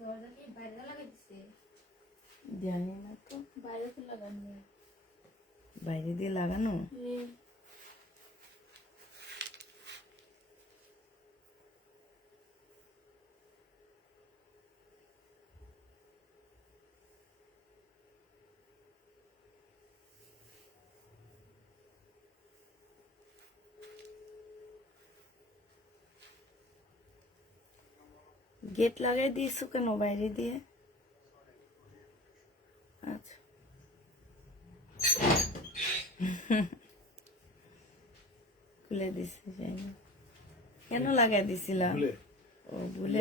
দরজা কি বাইরে লাগাই দিছে? জানি না তো, বাইরে তো লাগানো। বাইরে দিয়ে লাগানো। গেট লাগাই দিয়েছো কেন বাইরে দিয়ে? আচ্ছা, খুলে দিছে, যাই না কেন লাগাই দিছিলাম? ও ভুলে।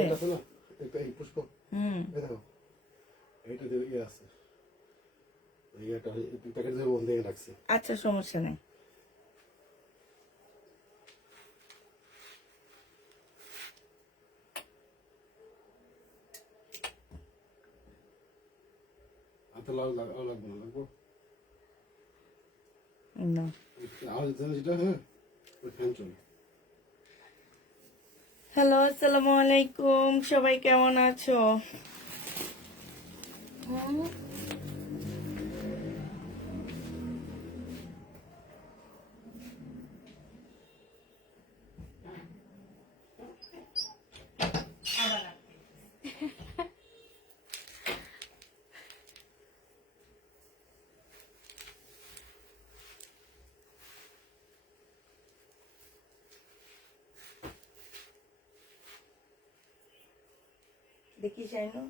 আচ্ছা, সমস্যা নেই। না, হ্যালো, আসসালামু আলাইকুম, সবাই কেমন আছো? দেখি শাইনু,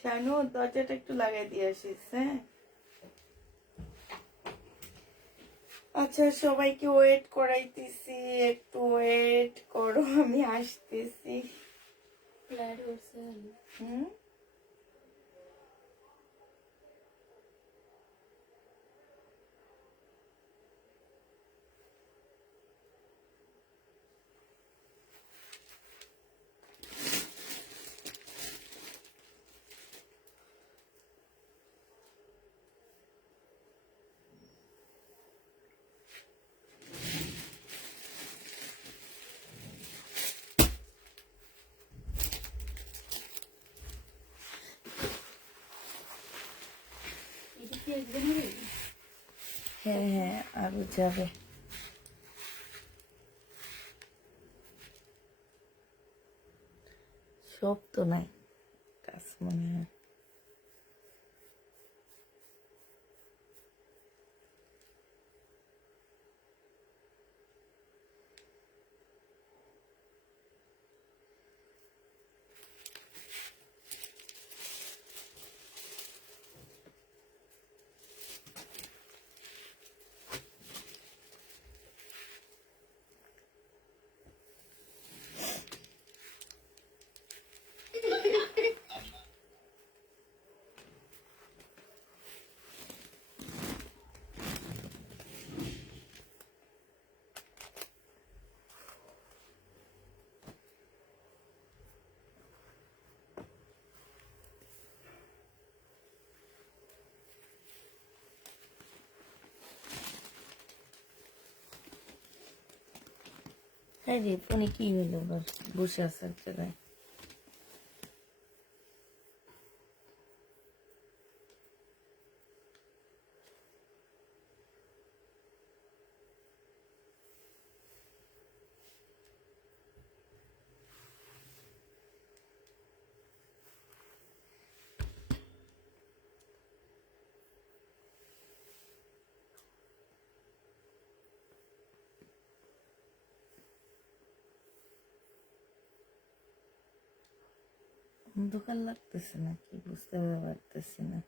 শাইনু, দরজাটা একটু লাগাই দিয়ে আসিস। হ্যাঁ, আচ্ছা, সবাইকে ওয়েট করাইতেছি, একটু ওয়েট করো, আমি আসতেছি। হুম, টিকবে না রে? হ্যাঁ হ্যাঁ, আরো যাবে। সব তো নাই কাজ মনে হয়। হ্যাঁ রে, ফোনে কি হইলো আবার? বসে আছে এক জায়গায়। অন্ধকার লাগতেছে না কি বুঝতে পারতেছি না।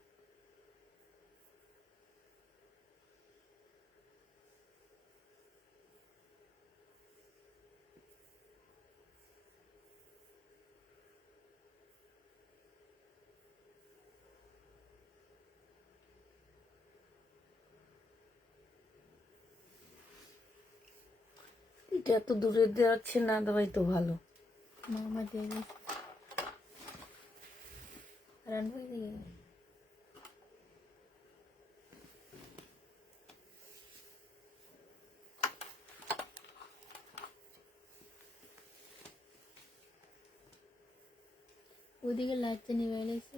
এটা এত দূরে দেওয়াচ্ছে না দেওয়াই তো ভালো। মামা দিয়ে গেছে। রানভাই দিয়ে গেছে। ওদিকে লাইটটা নিভে গেছে।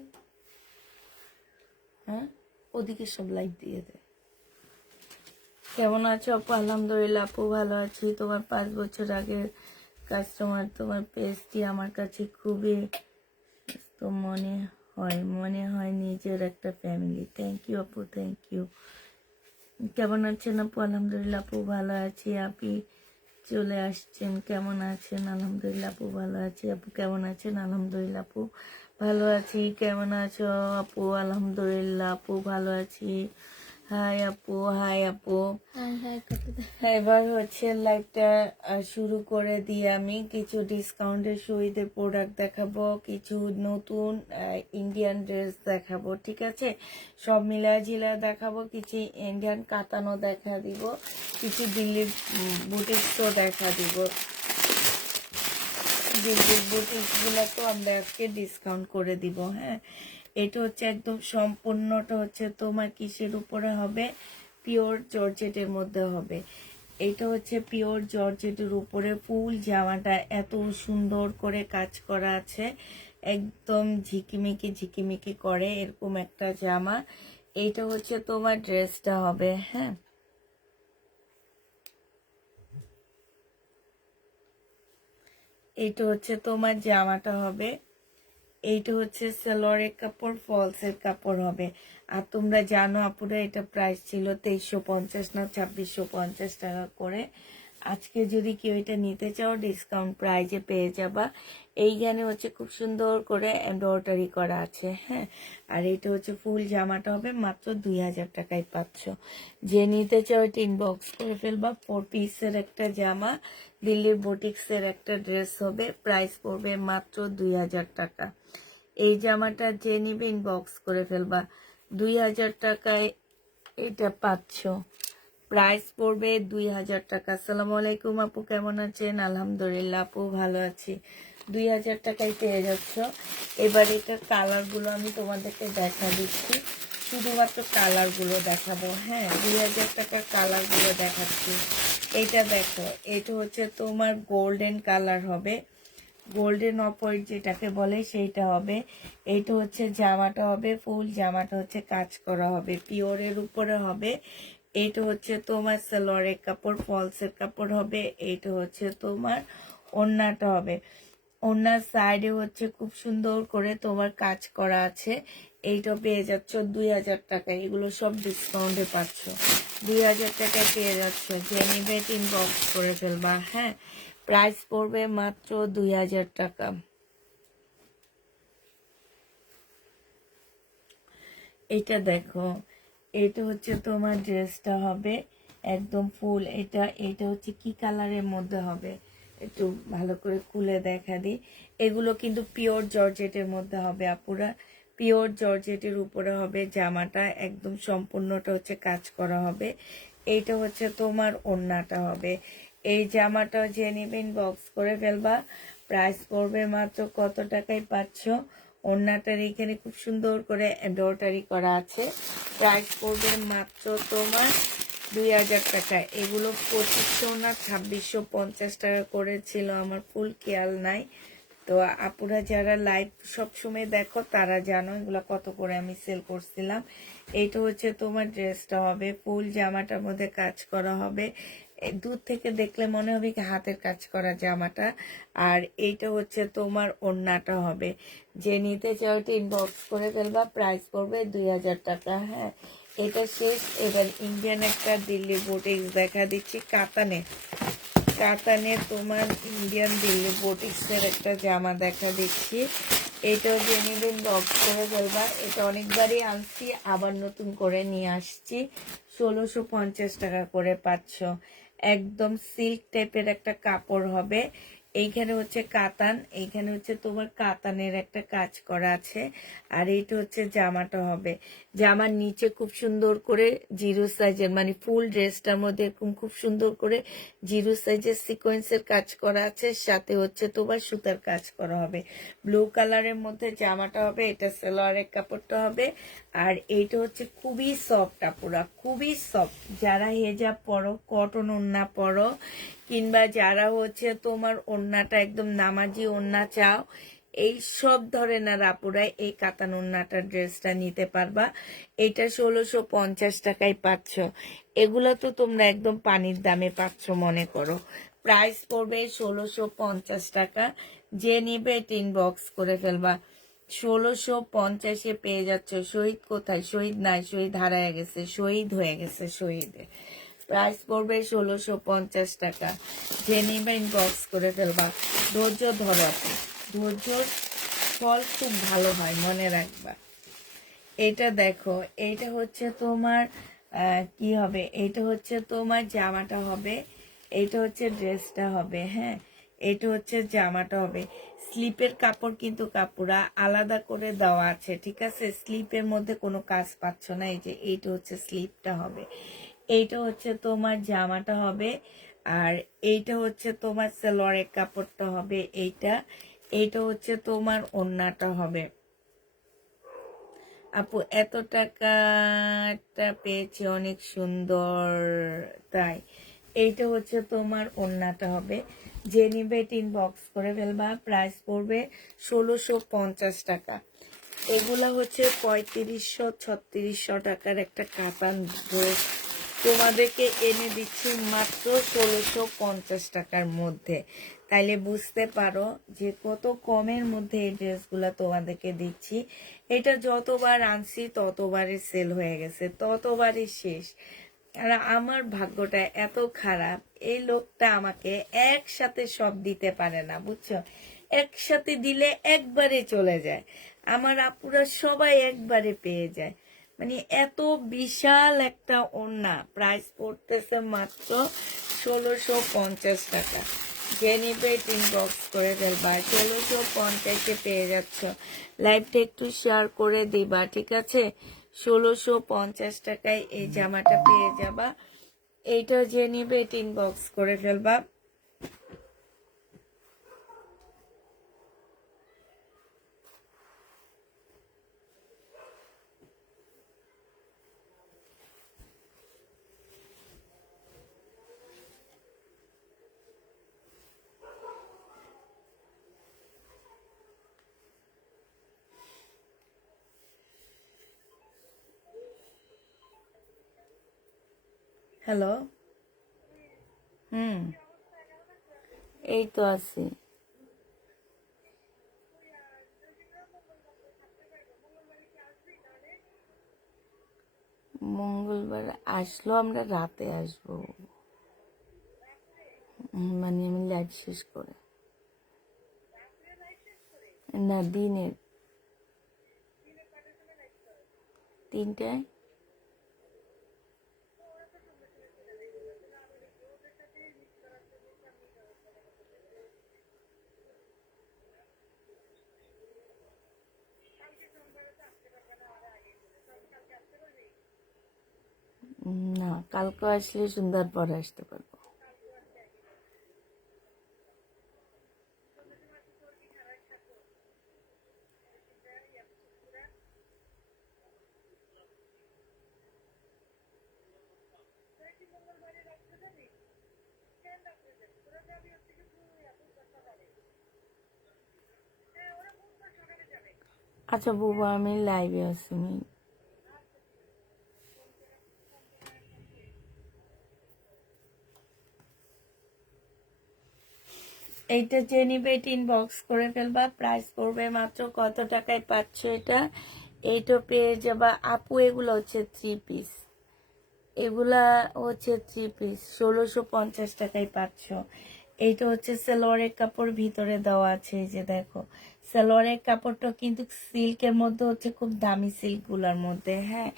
হ্যাঁ, ওদিকে সব লাইট দিয়ে দেয়। কেমন আছো আপু? আলহামদুলিল্লাহ আপু ভালো আছি। তোমার 5 বছর আগের কাস্টমার, তোমার পেজটি আমার কাছে খুবই তো মনে হয় নিজের একটা ফ্যামিলি। থ্যাংক ইউ আপু, থ্যাংক ইউ। কেমন আছেন আপু? আলহামদুলিল্লাহ আপু ভালো আছি। আপনি চলে আসছেন, কেমন আছেন? আলহামদুলিল্লাহ আপু ভালো আছি। আপু কেমন আছেন? আলহামদুলিল্লাহ আপু ভালো আছি। কেমন আছো আপু? আলহামদুলিল্লাহ আপু ভালো আছি। হাই আপু, হাই আপু। হ্যাঁ হ্যাঁ করতে দে। এবার হচ্ছে লাইভটা শুরু করে দিয়ে আমি কিছু ডিসকাউন্টের সহিতে প্রোডাক্ট দেখাবো, কিছু নতুন ইন্ডিয়ান ড্রেস দেখাবো, ঠিক আছে? সব মিলাঝিলা দেখাবো, কিছু ইন্ডিয়ান কাতানো দেখা দিব, কিছু দিল্লির বুটিক্সও দেখা দিব। দিল্লির বুটিক্সগুলো তো আমরা আজকে ডিসকাউন্ট করে দিব। হ্যাঁ, এটা হচ্ছে একদম সম্পূর্ণটা হচ্ছে তোমার কিসের উপরে হবে? পিওর জর্জেটের মধ্যে হবে। এটা হচ্ছে পিওর জর্জেটের উপরে ফুল জামাটা এত সুন্দর করে কাজ করা আছে, একদম ঝিকিমিকি ঝিকিমিকি করে এরকম একটা জামা। এইটা হচ্ছে তোমার ড্রেসটা হবে। হ্যাঁ, এইটা হচ্ছে তোমার জামাটা হবে। এইটা হচ্ছে সালোয়ারের কাপড়, ফলসের কাপড় হবে। আর তোমরা জানো আপুরা এটা প্রাইস ছিল 2350 না 2650 টাকা করে। আজকে যদি কেউ এটা নিতে চাও ডিসকাউন্ট প্রাইজে পেয়ে যাবা। এইখানে হচ্ছে খুব সুন্দর করে এমব্রয়ডারি করা আছে। হ্যাঁ, আর এটা হচ্ছে ফুল জামাটা হবে মাত্র 2000 টাকায় পাচ্ছ। যে নিতে চাও এটা ইনবক্স করে ফেলবা। 4 পিসের একটা জামা, দিল্লির বুটিক্সের একটা ড্রেস হবে, প্রাইস পড়বে মাত্র 2000 টাকা। এই জামাটা যে নিবে ইনবক্স করে ফেলবা। 2000 টাকায় এটা পাচ্ছ, প্রাইস পড়বে 2000 টাকা। আসসালামু আলাইকুম আপু, কেমন আছেন? আলহামদুলিল্লাহ আপু ভালো আছি। 2000 টাকায় পেয়ে যাচ্ছ। এবার এটার কালারগুলো আমি তোমাদেরকে দেখা দিচ্ছি, শুধুমাত্র কালারগুলো দেখাবো। হ্যাঁ, 2000 টাকার কালারগুলো দেখাচ্ছি। এইটা দেখো, এটা হচ্ছে তোমার গোল্ডেন কালার হবে, গোল্ডেন অপয়েড যেটাকে বলে সেইটা হবে। এইটা হচ্ছে জামাটা হবে ফুল, জামাটা হচ্ছে কাজ করা হবে, পিওরের উপরে হবে। এইটা হচ্ছে তোমার সালোয়ারের কাপড়, ফলসের কাপড় হবে। এইটা হচ্ছে তোমার ওড়নাটা হবে। ওড়নার সাইডে হচ্ছে খুব সুন্দর করে তোমার কাজ করা আছে। এইটা পেয়ে যাচ্ছ 2000 টাকা। এগুলো সব ডিসকাউন্টে পাচ্ছ, 2000 টাকায় পেয়ে যাচ্ছ। যে নিবে ইনবক্স করে ফেলবা। হ্যাঁ, প্রাইস পড়বে মাত্র 2000 টাকা। এটা দেখো, এটা হচ্ছে তোমার ড্রেসটা হবে একদম ফুল। এটা এটা হচ্ছে কি কালারের মধ্যে হবে একটু ভালো করে খুলে দেখা দিই। এগুলো কিন্তু পিওর জর্জেটের মধ্যে হবে আপুরা, পিওর জর্জেটের উপরে হবে জামাটা, একদম সম্পূর্ণটা হচ্ছে কাজ করা হবে। এইটা হচ্ছে তোমার ওড়নাটা হবে। এই জামাটা যে নেবেন বক্স করে ফেলবা। প্রাইস পড়বে মাত্র কত টাকায় পাচ্ছ? ওড়নাটার এখানে খুব সুন্দর করে এমব্রয়ডারি করা আছে। প্রাইস পড়বে মাত্র তোমার 2000 টাকা। এগুলো 2500 না 2650 টাকা করেছিল, আমার ফুল খেয়াল নাই। তো আপুরা যারা লাইভ সবসময় দেখো তারা জানো এগুলো কত করে আমি সেল করছিলাম। এইটা হচ্ছে তোমার ড্রেসটা হবে ফুল, জামাটার মধ্যে কাজ করা হবে। দূর থেকে দেখলে মনে হবে কি হাতের কাজ করা জামাটা। আর এইটা হচ্ছে তোমার ওড়নাটা হবে। যে নিতে চাও এটা ইনবক্স করে ফেলবা। প্রাইস পড়বে 2000 টাকা। হ্যাঁ, এটা শেষ। এবার ইন্ডিয়ান একটা দিল্লি বুটিক্স দেখা দিচ্ছি কাতানে। কাতানে তোমার ইন্ডিয়ান দিল্লি বুটিক্সের একটা জামা দেখা দিচ্ছি। এটাও জেনুইন বক্স করে ফেলবা। এটা অনেকবারই আনছি, আবার নতুন করে নিয়ে আসছি। 1650 টাকা করে পাচ্ছ। একদম সিল্ক টাইপের একটা কাপড় হবে। এইখানে হচ্ছে কাতান, এইখানে হচ্ছে তোমার কাতানের একটা কাজ করা আছে। আর এইটা হচ্ছে জামাটা হবে। জামার নিচে খুব সুন্দর করে জিরো সাইজের মানে ফুল ড্রেসটার মধ্যে এরকম খুব সুন্দর করে জিরো সাইজের সিকোয়েন্সের কাজ করা আছে, সাথে হচ্ছে তোমার সুতার কাজ করা হবে। ব্লু কালারের মধ্যে জামাটা হবে। এটা সালোয়ারের কাপড়টা হবে। আর এইটা হচ্ছে খুবই সফট আপুরা, খুবই সফট। যারা হেজাব পরো, কটন ওড়না পরো, কিংবা যারা হচ্ছে তোমার ওড়নাটা একদম নামাজি ওড়না চাও, এই সব ধরনের আপুরা এই কাতান ওড়নাটার ড্রেসটা নিতে পারবা। এটা 1650 টাকায় পাচ্ছ। এগুলো তো তোমরা একদম পানির দামে পাচ্ছ মনে করো। প্রাইস পড়বে 1650 টাকা। যে নিবে টিন বক্স করে ফেলবা। 1650-এ পেয়ে যাচ্ছ। শহীদ কোথায়? শহীদ নাই, শহীদ হারায় গেছে, শহীদ হয়ে গেছে শহীদে। প্রাইস পড়বে 1650 টাকা। যে নিবে ইনবক্স করে ফেলবা। ধৈর্য ধরো, ধৈর্যর ফল খুব ভালো হয়, মনে রাখবা। এটা দেখো, এইটা হচ্ছে তোমার কি হবে, এইটা হচ্ছে তোমার জামাটা হবে। এইটা হচ্ছে ড্রেসটা হবে। হ্যাঁ, এটা হচ্ছে জামাটা হবে। স্লিপের কাপড় কিন্তু কাপড়া আলাদা করে দেওয়া আছে, ঠিক আছে? স্লিপের মধ্যে কোনো কাজ পাচ্ছ না। এই যে এইটা হচ্ছে স্লিপটা হবে। এইটা হচ্ছে তোমার জামাটা হবে। আর এইটা হচ্ছে তোমার সালোয়ারের কাপড়টা হবে। এইটা হচ্ছে তোমার ওড়নাটা হবে। আপু এত টাকাটা পেয়েছি, অনেক সুন্দর। তাই এইটা হচ্ছে তোমার ওড়নাটা হবে। যে নিবে টিন বক্স করে ফেলবা। প্রাইস পড়বে 1650 টাকা। এগুলা হচ্ছে 3500 3600 টাকার একটা কাতান ড্রেস, তোমাদেরকে এনে দিচ্ছি মাত্র 1650 টাকার মধ্যে। তাইলে বুঝতে পারো যে কত কমের মধ্যে এই ড্রেসগুলো তোমাদেরকে দিচ্ছি। এটা যতবার আনছি ততবারই সেল হয়ে গেছে, ততবারই শেষ। আর আমার ভাগ্যটা এত খারাপ, এই লোকটা আমাকে একসাথে সব দিতে পারে না, বুঝছো? একসাথে দিলে একবারে চলে যায়। আমার আপুরা সবাই একবারে পেয়ে যায়। মানে এত বিশাল একটা ওড়না। প্রাইস পড়তেছে মাত্র 1650 টাকা। যে নিবে ইনবক্স করে ফেলবা। 1650-এ পেয়ে যাচ্ছ। লাইভটা একটু শেয়ার করে দিবা, ঠিক আছে? 1650 টাকায় এই জামাটা পেয়ে যাবা। এইটা যে নিবে ইনবক্স করে ফেলবা। হ্যালো। হুম, এই তো আছি। মঙ্গলবার আসলো, আমরা রাতে আসবো। মানে আমি লাইট শেষ করে। না, দিনের 3টায়। না, কালকে আসলে সন্ধ্যার পরে আসতে পারবো। আচ্ছা বুবু, আমি লাইভে আছি। এইটা যে নিবে এটা ইনবক্স করে ফেলবা। প্রাইস পড়বে মাত্র কত টাকায় পাচ্ছ এটা? এইটা পেয়ে যাবা আপু। এগুলো হচ্ছে 3 পিস। এগুলা হচ্ছে 3 পিস, 1650 টাকায় পাচ্ছ। এইটা হচ্ছে সালোয়ারের কাপড়, ভিতরে দেওয়া আছে। এই যে দেখো, সালোয়ারের কাপড়টা কিন্তু সিল্কের মধ্যে হচ্ছে, খুব দামি সিল্ক গুলার মধ্যে। হ্যাঁ,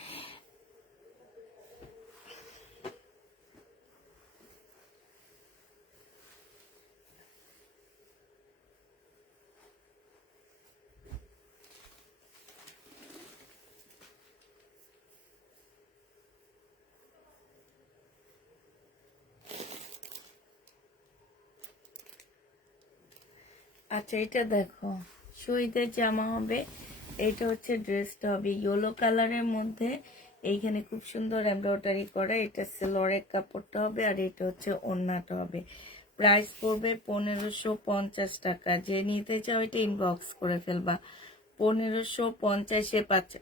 আচ্ছা এটা দেখো, শহীদের জামা হবে। এটা হচ্ছে ড্রেসটা হবে ইয়েলো কালারের মধ্যে। এইখানে খুব সুন্দর এমব্রয়ডারি করা। এটা সালোয়ারের কাপড়টা হবে, আর এটা হচ্ছে ওড়নাটা হবে। প্রাইস পড়বে 1550 টাকা। যে নিতে চাও এটা ইনবক্স করে ফেলবা। 1550-এ পাচ্ছে।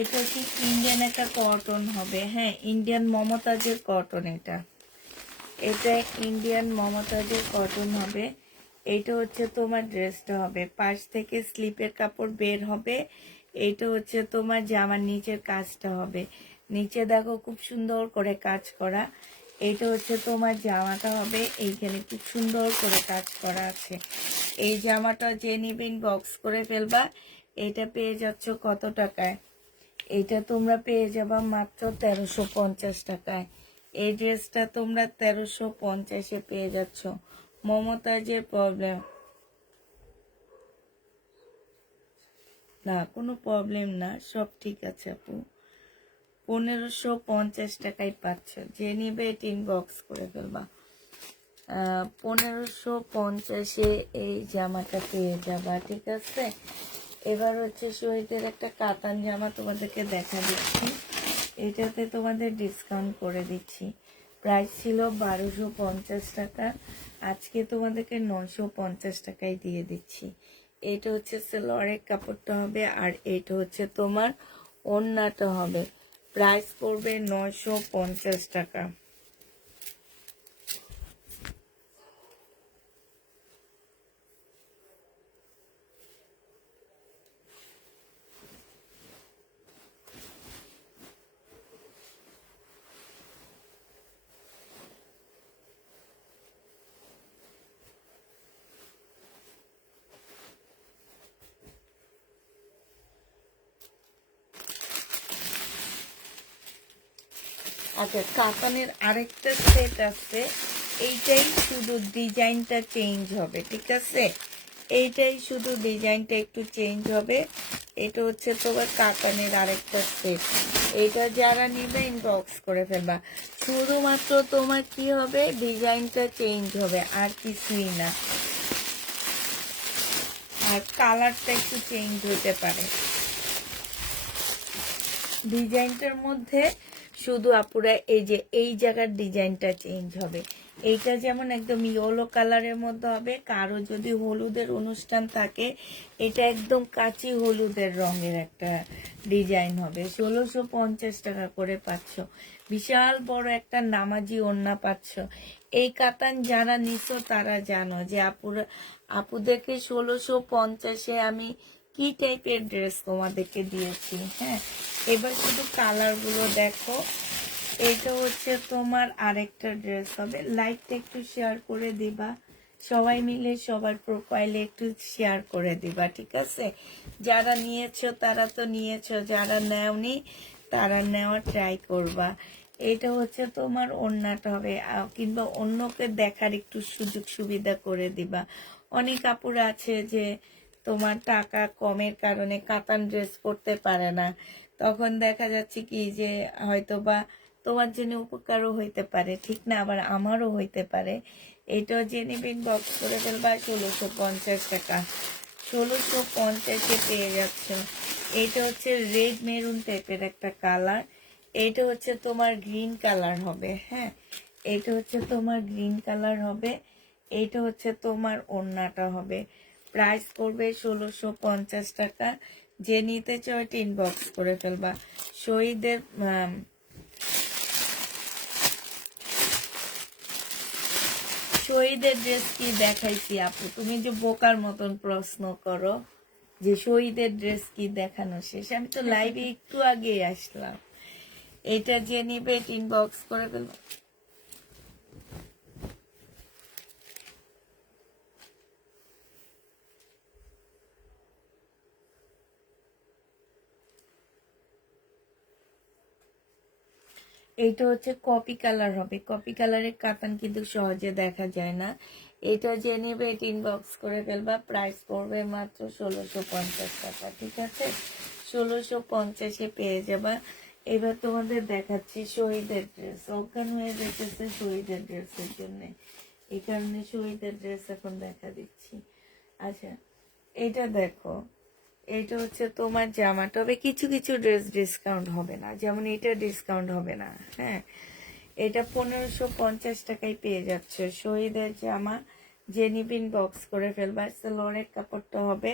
এটা হচ্ছে ইন্ডিয়ান একটা কটন হবে। হ্যাঁ, ইন্ডিয়ান মমতাজের কটন। এটা এটা ইন্ডিয়ান মমতাজের কটন হবে। এইটা হচ্ছে তোমার ড্রেসটা হবে। পাশ থেকে স্লিপের কাপড় বের হবে। এইটা হচ্ছে তোমার জামার নিচের কাজটা হবে। নিচে দেখো খুব সুন্দর করে কাজ করা। এইটা হচ্ছে তোমার জামাটা হবে। এইখানে খুব সুন্দর করে কাজ করা আছে। এই জামাটা যে নিবে ইনবক্স করে ফেলবা। এটা পেয়ে যাচ্ছ কত টাকায়? এটা তোমরা পেয়ে যাবা মাত্র 1350 টাকায়। এই ড্রেসটা তোমরা 1350-এ পেয়ে যাচ্ছ। মমতাজের প্রবলেম না, কোনো প্রবলেম না, সব ঠিক আছে আপু। 1550 টাকায় পাচ্ছ। যে নিবে এটা ইনবক্স করে ফেলবা। 1550-এ এই জামাটা পেয়ে যাবা, ঠিক আছে। এবার হচ্ছে শহীদের একটা কাতান জামা তোমাদেরকে দেখা দিচ্ছি। এটাতে তোমাদের ডিসকাউন্ট করে দিচ্ছি। প্রাইস ছিল 1250 টাকা, আজকে তোমাদেরকে 950 টাকায় দিয়ে দিচ্ছি। এটা হচ্ছে সালোয়ারের কাপড়টা হবে, আর এটা হচ্ছে তোমার ওড়নাটা হবে। প্রাইস পড়বে 950 টাকা। আচ্ছা, কাতানের আরেকটা সেট আছে। এইটাই শুধু ডিজাইনটা চেঞ্জ হবে, ঠিক আছে। এইটাই শুধু ডিজাইনটা একটু চেঞ্জ হবে। এটা হচ্ছে তোমার কাতানের আরেকটা সেট। এটা যারা নিবে ইনবক্স করে ফেলবা। শুধুমাত্র তোমার কি হবে, ডিজাইনটা চেঞ্জ হবে, আর কিছুই না, আর কালারটা একটু চেঞ্জ হতে পারে। ডিজাইনটার মধ্যে শুধু আপুরা এই যে এই জায়গার ডিজাইনটা চেঞ্জ হবে। এইটা যেমন একদম ইয়েলো কালারের মধ্যে হবে, কারো যদি হলুদের অনুষ্ঠান থাকে এটা একদম কাঁচি হলুদের রঙের একটা ডিজাইন হবে। 1650 টাকা করে পাচ্ছ। বিশাল বড় একটা নামাজি ওড়না পাচ্ছ। এই কাতান যারা নিছো তারা জানো যে আপুদেরকে 1650-এ আমি কি টাইপের ড্রেস তোমাদেরকে দিয়েছি। হ্যাঁ, এবার শুধু কালার গুলো দেখো। এটা হচ্ছে তোমার আরেকটা ড্রেস হবে। লাইটটা একটু শেয়ার করে দিবা, সবাই মিলে সবার প্রোফাইলে একটু শেয়ার করে দিবা, ঠিক আছে? যারা নিয়েছো তারা তো নিয়েছো, যারা নেওনি তারা নেওয়া ট্রাই করবা। এটা হচ্ছে তোমার ওড়নাটা হবে, কিংবা অন্যকে দেখার একটু সুযোগ সুবিধা করে দিবা। অনেক আপুরা আছে যে তোমার টাকা কমের কারণে কাতান ড্রেস করতে পারে না, তখন দেখা যাচ্ছে কি যে হয়তো বা তোমার জন্য উপকারও হইতে পারে, ঠিক না? আবার আমারও হইতে পারে। এটাও জেনে বক্স করে ফেলবা। 1650 টাকা, 1650-এ পেয়ে যাচ্ছ। এটা হচ্ছে রেড মেরুন টাইপের একটা কালার। এটা হচ্ছে তোমার গ্রিন কালার হবে। হ্যাঁ, এটা হচ্ছে তোমার গ্রিন কালার হবে। এটা হচ্ছে তোমার ওড়নাটা হবে। প্রাইস পড়বে 1650 টাকা। যে নিতে চাও এটা ইনবক্স করে ফেলবা। শহীদের শহীদের ড্রেস কি দেখাইছি আপু? তুমি যে বোকার মতন প্রশ্ন করো যে শহীদের ড্রেস কি দেখানো শেষ, আমি তো লাইভে একটু আগে আসলাম। এটা যে নিবে ইনবক্স করে ফেলবো। এইটা হচ্ছে কপি কালার হবে। কপি কালারের কাতান কিন্তু সহজে দেখা যায় না। এটা যে নেবে এটা ইনবক্স করে ফেলবা। প্রাইস পড়বে মাত্র 1650 টাকা, ঠিক আছে? 1650-এ পেয়ে যাবা। এবার তোমাদের দেখাচ্ছি শহীদের ড্রেস। অজ্ঞান হয়ে যেতেছে শহীদের ড্রেসের জন্য, এই কারণে শহীদের ড্রেস এখন দেখা দিচ্ছি। আচ্ছা, এটা দেখো। এটা হচ্ছে তোমার জামা, তবে কিছু কিছু ড্রেস ডিসকাউন্ট হবে না, যেমন এটা ডিসকাউন্ট হবে না। হ্যাঁ, এটা 1550 টাকায় পেয়ে যাচ্ছে। শহীদের জামা যে নিবিন বক্স করে ফেলবা। সালোয়ারের কাপড়টা হবে,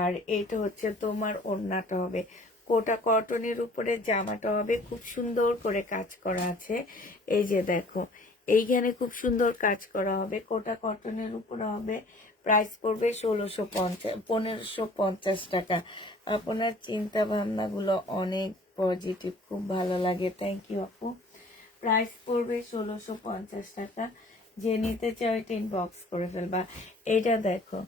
আর এইটা হচ্ছে তোমার ওড়নাটা হবে। কোটা কটনের উপরে জামাটা হবে, খুব সুন্দর করে কাজ করা আছে। এই যে দেখো, এইখানে খুব সুন্দর কাজ করা হবে, কোটা কটনের উপরে হবে। প্রাইস পড়বে 1550 টাকা। আপনার চিন্তা ভাবনাগুলো অনেক পজিটিভ, খুব ভালো লাগে, থ্যাংক ইউ আপু। প্রাইস পড়বে 1650 টাকা। যে নিতে চাও এটা ইনবক্স করে ফেলবা। এইটা দেখো,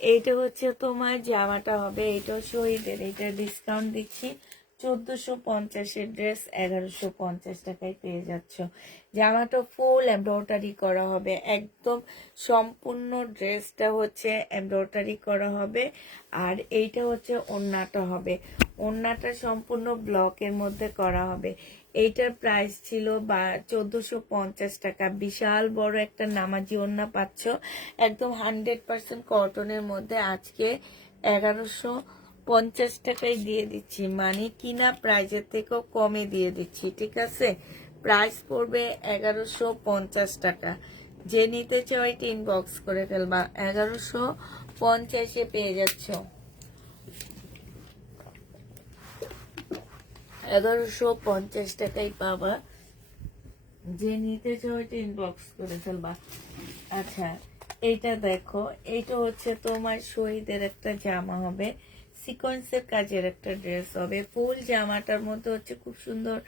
এইটা হচ্ছে তোমার জামাটা হবে, এইটাও শহীদের, এটা ডিসকাউন্ট দিচ্ছি। 1450-এর ড্রেস 1150 টাকায় পেয়ে যাচ্ছ। জামাটা ফুল এমব্রয়ডারি করা হবে, একদম সম্পূর্ণ ড্রেসটা হচ্ছে এমব্রয়ডারি করা হবে। আর এইটা হচ্ছে ওড়নাটা হবে, ওড়নাটা সম্পূর্ণ ব্লকের মধ্যে করা হবে। এইটার প্রাইস ছিল 1450 টাকা। বিশাল বড় একটা নামাজি ওড়না পাচ্ছ, একদম 100% কটনের মধ্যে। আজকে 1150 টাকায় দিয়ে দিচ্ছি, মানে কিনা প্রাইজের থেকেও কমে দিয়ে দিচ্ছি, ঠিক আছে? প্রাইস পড়বে 1150 টাকা। যে নিতে চাও এটা ইনবক্স করে ফেলবা। 1150-এ পেয়ে যাচ্ছ। 1150 টাকায় পাবা। যে নিতে চাও এটা ইনবক্স করে ফেলবা। আচ্ছা, এইটা দেখো, এইটা হচ্ছে তোমার শহীদের একটা জামা হবে, সিকোয়েন্সের কাজের একটা ড্রেস হবে। ফুল জামাটার মধ্যে হচ্ছে খুব সুন্দর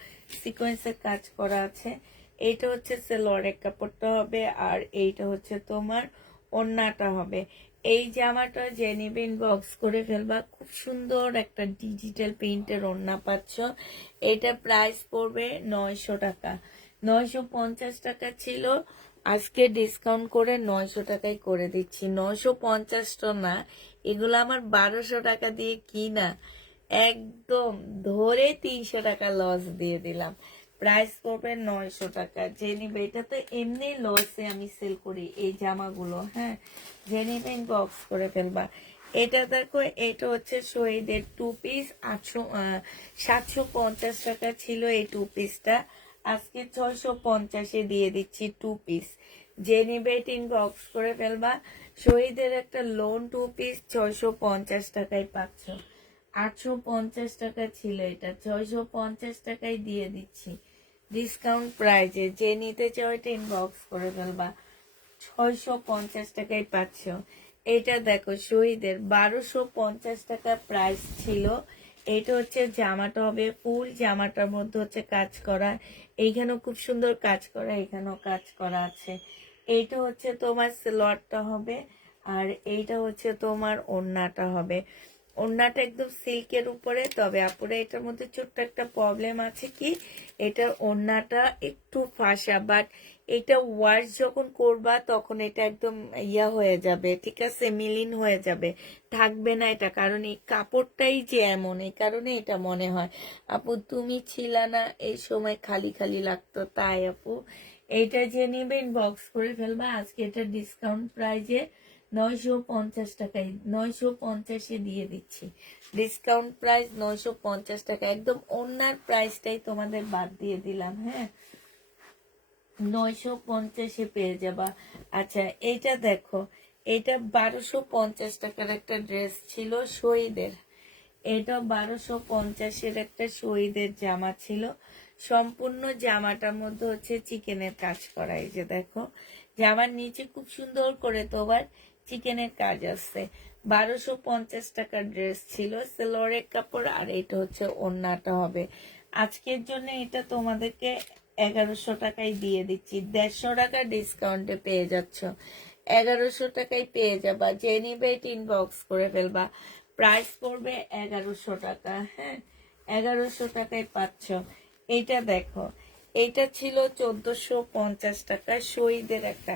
সিকোয়েন্সের কাজ করা আছে। এইটা হচ্ছে সালোয়ারের কাপড়টা হবে, আর এইটা হচ্ছে তোমার ওড়নাটা হবে। এই জামাটা যে নিবে ইনবক্স করে ফেলবা। খুব সুন্দর একটা ডিজিটাল প্রিন্টের ওড়না পাচ্ছ। এটা প্রাইস পড়বে 900 টাকা। 950 টাকা ছিল, আজকে ডিসকাউন্ট করে 900 টাকায় করে দিচ্ছি। 950 তো না, এগুলো আমার 1200 টাকা দিয়ে কিনা, একদম ধরে 300 টাকা লস দিয়ে দিলাম। প্রাইস পড়বে 900 টাকা। যে নিবে, এটা তো এমনি লসে আমি সেল করি এই জামাগুলো, হ্যাঁ। যে নিবে বক্স করে ফেলবা। এটা দেখো, এটা হচ্ছে শহীদের 2 পিস। 750 টাকা ছিল এই 2 পিসটা, আজকে 650-এ দিয়ে দিচ্ছি 2 পিস। যে নিবে বক্স করে ফেলবা। শহীদের একটা লোন 2 পিস 650 টাকায় পাচ্ছ। 850 টাকা ছিল, এটা 650 টাকায় দিয়ে দিচ্ছি ডিসকাউন্ট প্রাইজে। যে নিতে চাও এটা ইনবক্স করে ফেলবা। 650 টাকায় পাচ্ছ। এটা দেখো, শহীদের 1250 টাকা প্রাইস ছিল। এটা হচ্ছে জামাটা হবে ফুল, জামাটার মধ্যে হচ্ছে কাজ করা, এইখানেও খুব সুন্দর কাজ করা, এখানেও কাজ করা আছে। এইটা হচ্ছে তোমার সালোয়ারটা হবে, আর এইটা হচ্ছে তোমার ওড়নাটা হবে। ওড়নাটা একদম সিল্কের উপরে, তবে আপুরা এটার মধ্যে ছোট্ট একটা প্রবলেম আছে কি, এটার ওড়নাটা একটু ফাঁসা, বাট এটা ওয়াশ যখন করবা তখন এটা একদম ইয়া হয়ে যাবে, ঠিক আছে, মিলিন হয়ে যাবে, থাকবে না এটা, কারণ এই কাপড়টাই যে এমন, এই কারণে এটা মনে হয়। আপু তুমি ছিলা না এই সময়, খালি খালি লাগতো, তাই আপু। এইটা যে নিবেন বক্স করে ফেলবা। আজকে এটা ডিসকাউন্ট প্রাইজে 950 টাকায়, 950-এ দিয়ে দিচ্ছি। ডিসকাউন্ট প্রাইস 950 টাকা, একদম ওনার প্রাইসটাই তোমাদের বাদ দিয়ে দিলাম, হ্যাঁ। 950-এ পেয়ে যাবা। আচ্ছা, এটা দেখো, এটা 1250 টাকার একটা ড্রেস ছিল শহীদের। এটা 1250-এর একটা শহীদের জামা ছিল। সম্পূর্ণ জামাটার মধ্যে হচ্ছে চিকেনের কাজ করা। এই যে দেখো, জামার নিচে খুব সুন্দর করে তোমার চিকেনের কাজ আছে। 1250 টাকার ড্রেস ছিল, সেলোয়ারের কাপড়, আর এটা হচ্ছে ওড়নাটা হবে। আজকের জন্য এটা তোমাদেরকে 1100 টাকায় দিয়ে দিচ্ছি। 150 টাকা ডিসকাউন্টে পেয়ে যাচ্ছ, 1100 টাকায় পেয়ে যাবা। যে নিবে ইনবক্স করে ফেলবা। প্রাইস পড়বে 1100 টাকা, হ্যাঁ, 1100 টাকায় পাচ্ছ। এইটা দেখো, এইটা ছিল 1450 টাকা শহীদের একটা।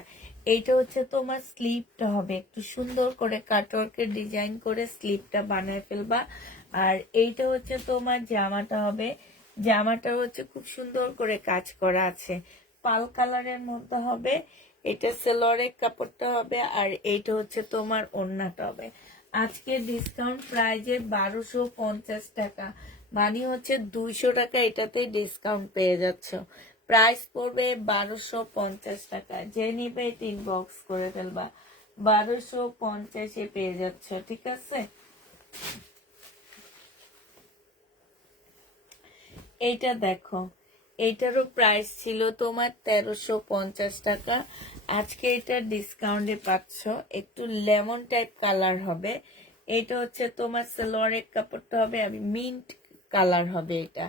এইটা হচ্ছে তোমার স্লিপটা হবে, একটু সুন্দর করে কাটওয়ার্কের ডিজাইন করে স্লিপটা বানায় ফেলবা। আর এইটা হচ্ছে তোমার জামাটা হবে, জামাটা হচ্ছে খুব সুন্দর করে কাজ করা আছে, পাল কালারের মধ্যে হবে। এটা সেলোয়ারের কাপড়টা হবে, আর এইটা হচ্ছে তোমার ওড়নাটা হবে। আজকে ডিসকাউন্ট প্রাইজে 1250 টাকা, মানে হচ্ছে 200 টাকা এটাতে ডিসকাউন্ট পেয়ে যাচ্ছ। প্রাইস পড়বে 1250 টাকা। যে নিবে ইনবক্স করে ফেলবা। 1250-এ পেয়ে যাচ্ছ, ঠিক আছে। এইটা দেখো, এইটারও প্রাইস ছিল তোমার 1350 টাকা। আজকে এটা ডিসকাউন্টে পাচ্ছ, একটু লেমন টাইপ কালার হবে। এটা হচ্ছে তোমার সালোয়ারের কাপড়টা হবে, আমি মিন্ট কালার হবে এটা।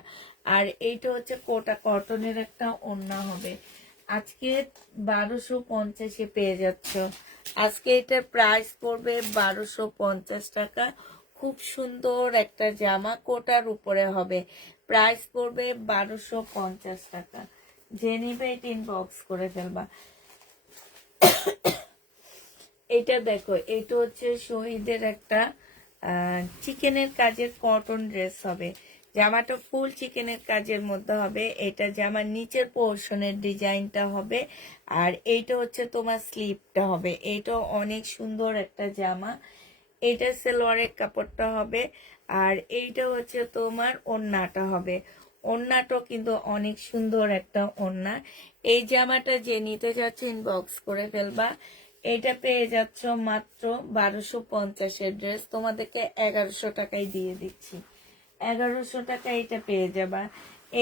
আর এইটা হচ্ছে কোটা কটনের একটা ওড়না হবে। আজকে 1250-এ পেয়ে যাচ্ছ। আজকে এটার প্রাইস পড়বে 1250 টাকা। খুব সুন্দর একটা জামা, কোটার উপরে হবে। প্রাইস পড়বে 1250 টাকা। যে নিবে ইনবক্স করে ফেলবা। এটা দেখো, এটা হচ্ছে শহীদের একটা চিকেনের কাজের কটন ড্রেস হবে। জামাটা ফুল চিকেনের কাজের মধ্যে হবে। এটা জামার নিচের পোর্শনের ডিজাইনটা হবে, আর এইটা হচ্ছে তোমার স্লিপটা হবে। এটা অনেক সুন্দর একটা জামা। এইটা সালোয়ারের কাপড়টা হবে, আর এইটা হচ্ছে তোমার ওড়নাটা হবে। ওড়নাটাও কিন্তু অনেক সুন্দর একটা ওড়না। এই জামাটা যে নিতে যাচ্ছে ইনবক্স করে ফেলবা। এটা পেয়ে যাচ্ছ মাত্র 1250-এর ড্রেস, তোমাদেরকে 1100 টাকায় দিয়ে দিচ্ছি। 1100 টাকা এটা পেয়ে যাবা।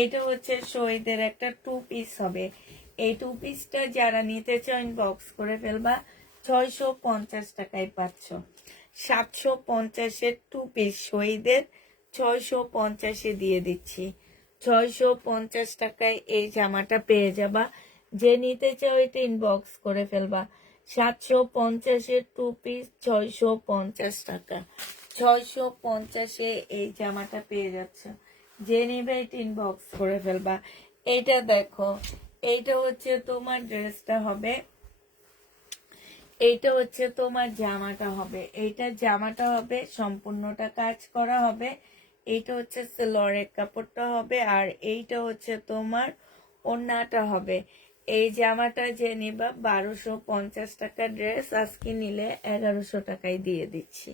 এটা হচ্ছে শহীদের একটা 2 পিস হবে। এই 2 পিসটা যারা নিতে চাও ইনবক্স করে ফেলবা। 650 টাকায় পাচ্ছ। 750-এর 2 পিস শহীদের 650-এ দিয়ে দিচ্ছি। 650 টাকায় এই জামাটা পেয়ে যাবা। যে নিতে চাও এটা ইনবক্স করে ফেলবা। 750-এর 2 পিস 650 টাকা। 650-এ এই জামাটা পেয়ে যাচ্ছ। যে নিবে এটা ইনবক্স করে ফেলবা। এইটা দেখো, এইটা হচ্ছে তোমার ড্রেসটা হবে, এইটা হচ্ছে তোমার জামাটা হবে। এইটা জামাটা হবে, সম্পূর্ণটা কাজ করা হবে। এইটা হচ্ছে সালোয়ারের কাপড়টা হবে, আর এইটা হচ্ছে তোমার ওড়নাটা হবে। এই জামাটা যে নিবা 1250 টাকা ড্রেস, আজকে নিলে 1100 টাকায় দিয়ে দিচ্ছি।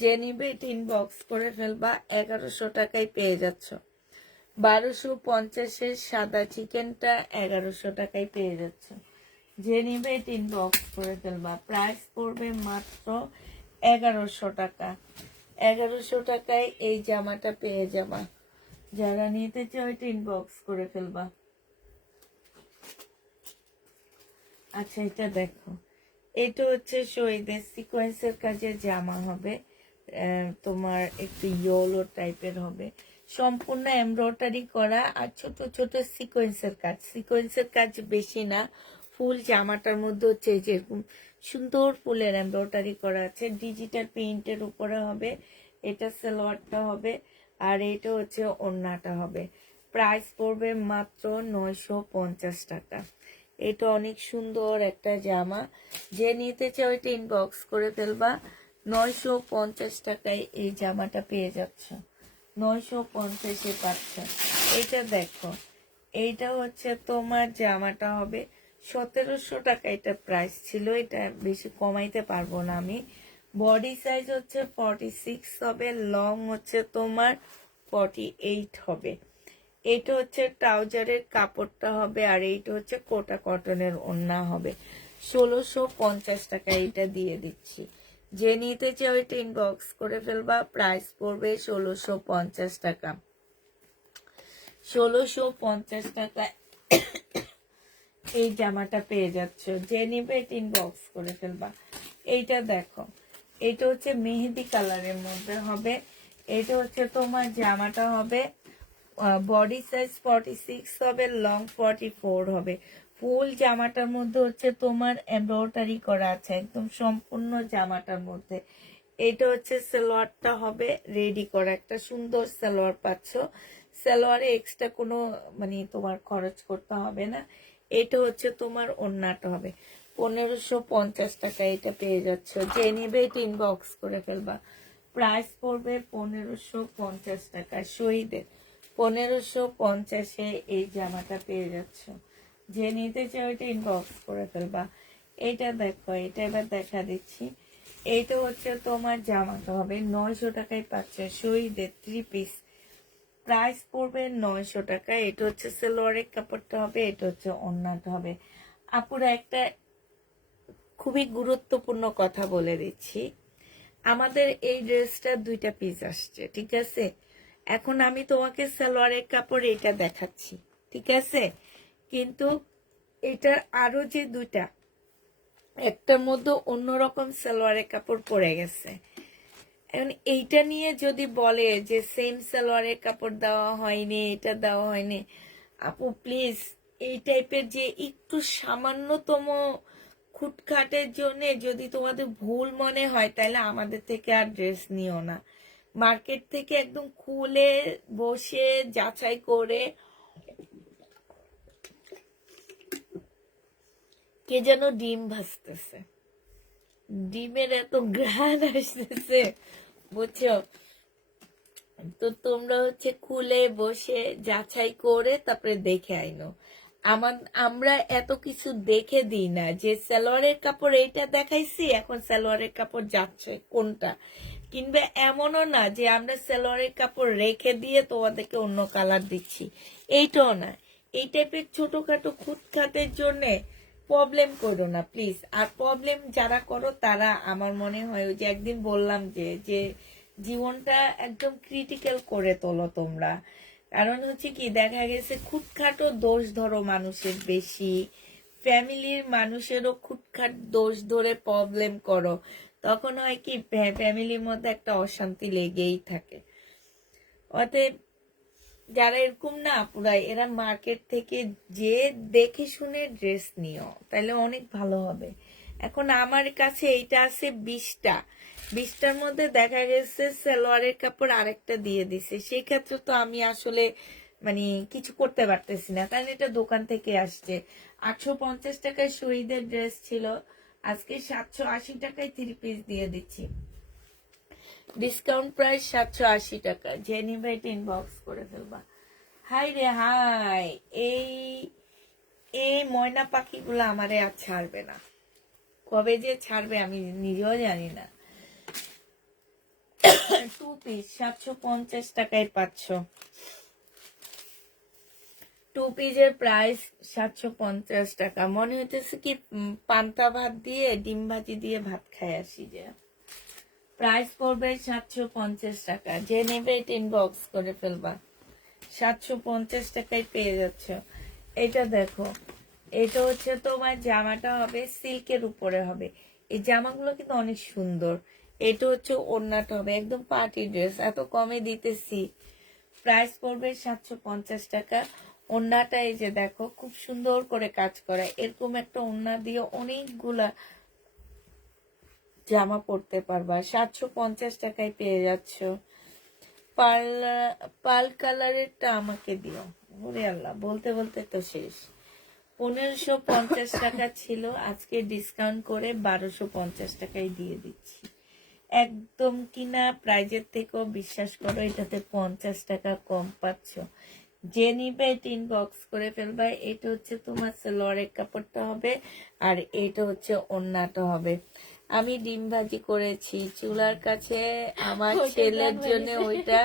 যে নিবে টিন বক্স করে ফেলবা, 1100 টাকায় পেয়ে যাচ্ছ। 1250-এর সাদা চিকেনটা 1100 টাকায় পেয়ে যাচ্ছ। যে নিবে টিন বক্স করে ফেলবা, প্রাইস পড়বে মাত্র 1100 টাকা। 1100 টাকায় এই জামাটা পেয়ে যাবা। যারা নিতে চাও টিন বক্স করে ফেলবা। আচ্ছা, এটা দেখো, এটা হচ্ছে শহীদের সিকোয়েন্সের কাজের জামা হবে। তোমার একটু ইয়েলো টাইপের হবে, সম্পূর্ণ এমব্রয়ডারি করা, আর ছোট ছোট সিকোয়েন্সের কাজ। সিকোয়েন্সের কাজ বেশি না, ফুল জামাটার মধ্যে হচ্ছে যেরকম সুন্দর ফুলের এমব্রয়ডারি করা আছে, ডিজিটাল প্রিন্টের উপরে হবে। এটা সালোয়ারটা হবে, আর এটা হচ্ছে ওড়নাটা হবে। প্রাইস পড়বে মাত্র 950 টাকা। এটা অনেক সুন্দর একটা জামা। যে নিতে চাও এটা ইনবক্স করে ফেলবা। 950 টাকায় এই জামাটা পেয়ে যাচ্ছ। 950-এ পাচ্ছ। এটা দেখো, এইটা হচ্ছে তোমার জামাটা হবে 1700 টাকা। এটা প্রাইস ছিল, এটা বেশি কমাইতে পারবো না আমি। বডি সাইজ হচ্ছে 46 হবে, লং হচ্ছে তোমার 48 হবে। এটা হচ্ছে ট্রাউজারের কাপড়টা হবে, আর এইটা হচ্ছে কোটা কটনের ওড়না হবে। 1650 টাকা এটা দিয়ে দিচ্ছি। যে নিতে চাও এটা ইনবক্স করে ফেলবা। প্রাইস পড়বে 1650 টাকা। 1650 টাকা এই জামাটা পেয়ে যাচ্ছ। যে নিবে এটা ইনবক্স করে ফেলবা। এইটা দেখো, এটা হচ্ছে মেহেদি কালারের মধ্যে হবে। এটা হচ্ছে তোমার জামাটা হবে, বডি সাইজ 46 হবে, লং 44 হবে। ফুল জামাটার মধ্যে হচ্ছে তোমার এমব্রয়ডারি করা আছে একদম সম্পূর্ণ জামাটার মধ্যে। এটা হচ্ছে সালোয়ারটা হবে, রেডি করা একটা সুন্দর সালোয়ার পাচ্ছ। সালোয়ারে এক্সট্রা কোনো মানে তোমার খরচ করতে হবে না। এটা হচ্ছে তোমার ওড়নাটা হবে। 1550 টাকা এটা পেয়ে যাচ্ছ। যে নিবে এটা ইনবক্স করে ফেলবা। প্রাইস পড়বে 1550 টাকা। শহীদের 1550-এ এই জামাটা পেয়ে যাচ্ছ। যে নিতে চাও এটা ইনবক্স করে ফেলবা। এটা দেখো, এটা এবার দেখা দিচ্ছি। এইটা হচ্ছে তোমার জামাটা হবে 900 টাকায় পাচ্ছে। শহীদের 3 পিস, প্রাইস পড়বে 900 টাকা। এটা হচ্ছে সালোয়ারের কাপড়টা হবে, এটা হচ্ছে ওড়নাটা হবে। আপুরা একটা খুবই গুরুত্বপূর্ণ কথা বলে দিচ্ছি, আমাদের এই ড্রেসটা 2টা পিস আসছে, ঠিক আছে? এখন আমি তোমাকে সালোয়ারের কাপড় এটা দেখাচ্ছি, ঠিক আছে? কিন্তু এটার আরো যে 2টা, একটার মধ্যে অন্যরকম সালোয়ারের কাপড় পরে গেছে। এখন এইটা নিয়ে যদি বলে যে সেম সালোয়ারের কাপড় দেওয়া হয়নি, এটা দেওয়া হয়নি, আপু প্লিজ এই টাইপের যে একটু সামান্যতম খুটখাটের জন্য যদি তোমাদের ভুল মনে হয়, তাহলে আমাদের থেকে আর ড্রেস নিও না। মার্কেট থেকে একদম খুলে বসে যাচাই করে, কে যেন ডিম ভাজতেছে, ডিমের এত ঘ্রাণ আসতেছে, বুঝছো? তো তোমরা হচ্ছে খুলে বসে যাচাই করে তারপরে দেখে আইনো। আমরা এত কিছু দেখে দিই না যে সালোয়ারের কাপড় এইটা দেখাইছি, এখন সালোয়ারের কাপড় যাচ্ছে কোনটা কিনবে। এমনও না যে আমরা সালোয়ারের কাপড় রেখে দিয়ে তোমাদেরকে অন্য কালার দিচ্ছি, এইটাও না। এই টাইপের ছোটখাটো খুঁতখাতের জন্যে প্রবলেম করো না প্লিজ। আর প্রবলেম যারা করো তারা আমার মনে হয়, ওই যে একদিন বললাম যে জীবনটা একদম ক্রিটিক্যাল করে তোলো তোমরা। কারণ হচ্ছে কি, দেখা গেছে খুঁতখাটো দোষ ধরো মানুষের বেশি, ফ্যামিলির মানুষেরও খুঁতখাট দোষ ধরে প্রবলেম করো, তখন হয় কি ফ্যামিলির মধ্যে একটা অশান্তি লেগেই থাকে। অতএব যারা এরকম না পুরাই, এরা মার্কেট থেকে যে দেখে শুনে ড্রেস নিও, তাহলে অনেক ভালো হবে। এখন আমার কাছে এইটা আছে 20টা, 20টার মধ্যে দেখা গেছে সালোয়ারের কাপড় আরেকটা দিয়ে দিছে। সেই ক্ষেত্রে তো আমি আসলে মানে কিছু করতে পারতেছি না, কারণ এটা দোকান থেকে আসছে। 850 টাকায় শহীদের ড্রেস ছিল, আজকে 780 টাকায় 3 পিস দিয়ে দিচ্ছি। ডিসকাউন্ট প্রাইস 780 টাকা, যে নিবে এটা ইনবক্স করে ফেলবা। হাই রে হাই, এই এই ময়না পাখিগুলো আমারে আর ছাড়বে না, কবে যে ছাড়বে আমি নিজেও জানি না। 2 পিস 750 টাকায় পাচ্ছ। 2 পিসের প্রাইস 750 টাকা। মনে হইতেছে কি পান্তা ভাত দিয়ে ডিম ভাজি দিয়ে ভাত খাই আসি যে। প্রাইস পড়বে 750 টাকা, যে নেবে এটা ইনবক্স করে ফেলবা। 750 টাকায় পেয়ে যাচ্ছ। এটা দেখো, এটা হচ্ছে তোমার জামাটা হবে সিল্কের উপরে হবে। এই জামাগুলো কিন্তু অনেক সুন্দর। এটা হচ্ছে ওড়নাটা হবে একদম পার্টি ড্রেস, এত কমে দিতেছি। প্রাইস পড়বে 750 টাকা। ওড়নাটা এই যে দেখো খুব সুন্দর করে কাজ করা, এরকম একটা ওড়না দিয়ে অনেকগুলা জামা পরতে পারবা। 750 টাকায় পেয়ে যাচ্ছ। পাল পাল কালারেরটা আমাকে দিও। ওরে আল্লাহ, বলতে বলতে তো শেষ। 1550 টাকা ছিল, আজকে ডিসকাউন্ট করে 1250 টাকায় দিয়ে দিচ্ছি। একদম কিনা প্রাইজের থেকেও বিশ্বাস করো এটাতে 50 টাকা কম পাচ্ছ। যে নিবে এটা ইনবক্স করে ফেলবা। এটা হচ্ছে তোমার সালোয়ারের কাপড়টা হবে, আর এটা হচ্ছে ওড়নাটা হবে। আমি ডিম ভাজি করেছি চুলার কাছে, আমার ছেলের জন্য ওইটা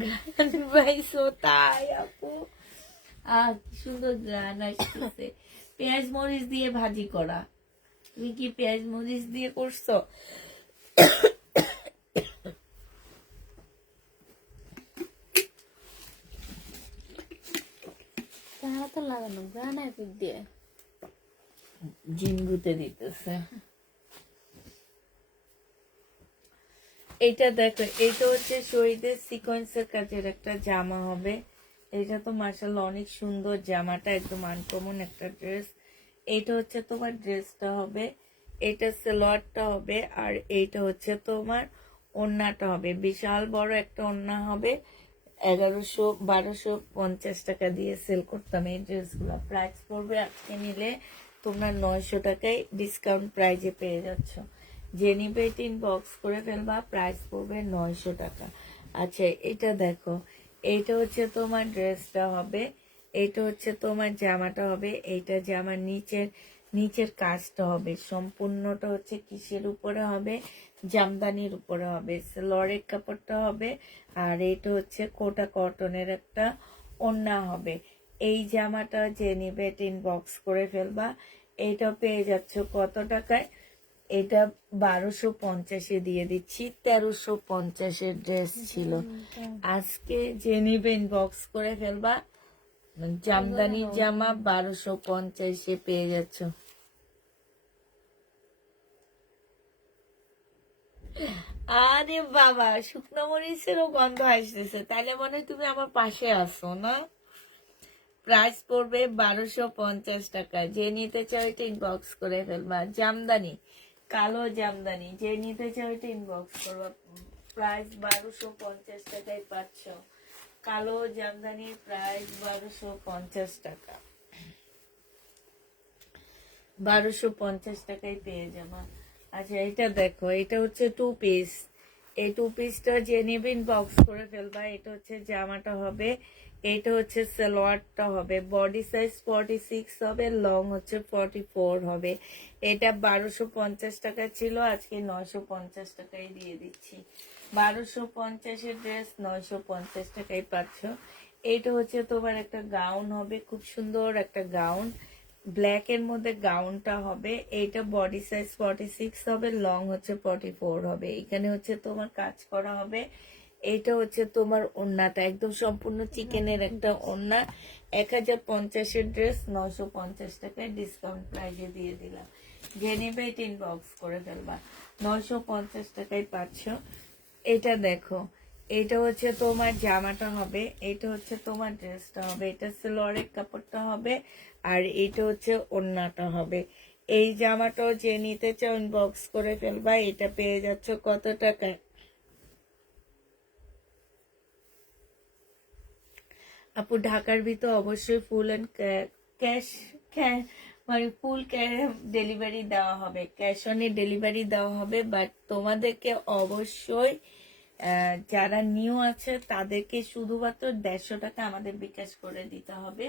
গান পাইছো তাই আপু। কি সুন্দর গান আসতেছে। পেঁয়াজ মরিচ দিয়ে ভাজি করা, তুমি কি পেঁয়াজ মরিচ দিয়ে করছো? তারা তো লাগানো গ্রানাইট দিয়ে। জিনগুতে দিতেছে। এইটা দেখো, এইটা হচ্ছে শহীদের সিকোয়েন্সের কাজের একটা জামা হবে। এটা তো মার্শাল্লাহ অনেক সুন্দর জামাটা, একদম আনকমন একটা ড্রেস। এইটা হচ্ছে তোমার ড্রেসটা হবে, এটা সালোয়ারটা হবে, আর এইটা হচ্ছে তোমার ওড়নাটা হবে। বিশাল বড় একটা ওড়না হবে। 1100-1250 টাকা দিয়ে সেল করতাম এই ড্রেসগুলো। প্রাইস পড়বে আজকে নিলে তোমরা 900 টাকায় ডিসকাউন্ট প্রাইজে পেয়ে যাচ্ছ। যে নিবে এটা ইনবক্স করে ফেলবা। প্রাইস পড়বে 900 টাকা। আচ্ছা, এটা দেখো, এইটা হচ্ছে তোমার ড্রেসটা হবে, এইটা হচ্ছে তোমার জামাটা হবে। এইটা জামার নিচের কাজটা হবে সম্পূর্ণটা হচ্ছে কিসের উপরে হবে, জামদানির উপরে হবে। সালোয়ারের কাপড়টা হবে, আর এটা হচ্ছে কোটা কটনের একটা ওড়না হবে। এই জামাটা যে নিবে এটা ইনবক্স করে ফেলবা। এইটা পেয়ে যাচ্ছ কত টাকায়? এটা 1250-এ দিয়ে দিচ্ছি। 1350-এর ড্রেস ছিল, আজকে যে নিবে ইনবক্স করে ফেলবা। জামদানির জামা 1250-এ পেয়ে যাচ্ছ। আরে বাবা, শুকনো মরিচেরও গন্ধ আসতেছে, তাহলে মনে হয় তুমি আমার পাশে আসো না। প্রাইস পড়বে 1250 টাকা। যে নিতে চাও এটা ইনবক্স করে ফেলবা। জামদানি, কালো জামদানি, যে নিতে চাও এটা ইনবক্স করবা। প্রাইস 1250 টাকায় পাচ্ছ। কালো জামদানির প্রাইস 1250 টাকা। 1250 টাকায় পেয়ে যাবা। আচ্ছা, এটা দেখো, এটা হচ্ছে 2 পিস। এই 2 পিসটা যে নেবে ইনবক্স করে ফেলবা। এটা হচ্ছে জামাটা হবে, এটা হচ্ছে সালোয়ারটা হবে। বডি সাইজ 46 হবে, লং হচ্ছে 44 হবে। এটা 1250 টাকা ছিল, আজকে 950 টাকায় দিয়ে দিচ্ছি। 1250-এর ড্রেস 950 টাকায় পাচ্ছ। এটা হচ্ছে তোমার একটা গাউন হবে, খুব সুন্দর একটা গাউন, ব্ল্যাক এর মধ্যে গাউনটা হবে। এইটা বডি সাইজ 46 হবে, লং হচ্ছে 44 হবে। এখানে হচ্ছে তোমার কাজ করা হবে। এইটা হচ্ছে তোমার ওড়নাটা, একদম সম্পূর্ণ চিকেনের একটা ওড়না। 1050-এর ড্রেস 950 টাকায় ডিসকাউন্ট প্রাইজে দিয়ে দিলাম। যে নেবে এটা ইনবক্স করে ফেলবা। 950 টাকায় পাচ্ছ। এটা দেখো, এটা হচ্ছে তোমার জামাটা হবে, এটা হচ্ছে তোমার ড্রেসটা হবে। এটা সালোয়ারের কাপড়টা হবে, আর এটা হচ্ছে ওড়নাটা হবে। এই জামাটাও যে নিতে চাও ইনবক্স করে ফেলবা। এটা পেয়ে যাচ্ছ কত টাকায়? আপু ঢাকার ভিতর অবশ্যই ফুল অ্যান্ড ক্যাশ মানে ফুল ডেলিভারি দেওয়া হবে, ক্যাশ অনে ডেলিভারি দেওয়া হবে, বাট তোমাদেরকে অবশ্যই যারা নিউ আছে তাদেরকে শুধুমাত্র 150 টাকা আমাদের বিকাশ করে দিতে হবে।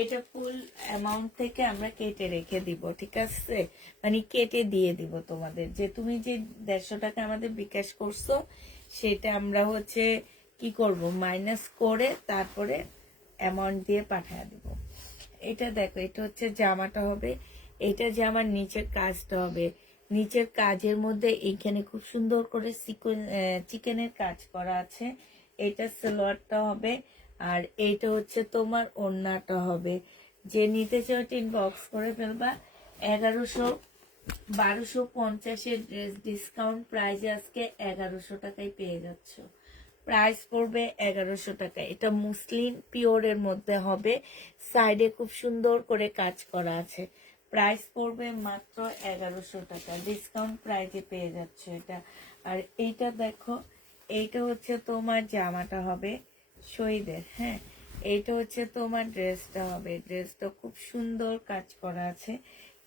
এটা ফুল অ্যামাউন্ট থেকে আমরা কেটে রেখে দিব, ঠিক আছে? মানে কেটে দিয়ে দিব তোমাদের, যে তুমি যে 150 টাকা আমাদের বিকাশ করছো সেটা আমরা হচ্ছে কি করব, মাইনাস করে তারপরে অ্যামাউন্ট দিয়ে পাঠিয়ে দিব। এটা দেখো, এটা হচ্ছে জামাটা হবে, এটা জামার নিচের কাজটা হবে। নিচের কাজের মধ্যে এইখানে খুব সুন্দর করে চিকেনের কাজ করা আছে। এটা সালোয়ারটা হবে, আর এইটা হচ্ছে তোমার ওড়নাটা হবে। যে নিতে চাও ইনবক্স করে ফেলবা। 1250 ড্রেস ডিসকাউন্ট প্রাইসে আজকে 1100 টাকায় পেয়ে যাচ্ছ। প্রাইস পড়বে 1100 টাকা। এটা মুসলিম পিওরের মধ্যে হবে, সাইডে খুব সুন্দর করে কাজ করা আছে। প্রাইস পড়বে মাত্র 1100 টাকা, ডিসকাউন্ট প্রাইসে পেয়ে যাচ্ছ এটা। আর এইটা দেখো, এইটা হচ্ছে তোমার জামাটা হবে শহীদের, হ্যাঁ। এইটা হচ্ছে তোমার ড্রেসটা হবে, ড্রেসটা খুব সুন্দর কাজ করা আছে,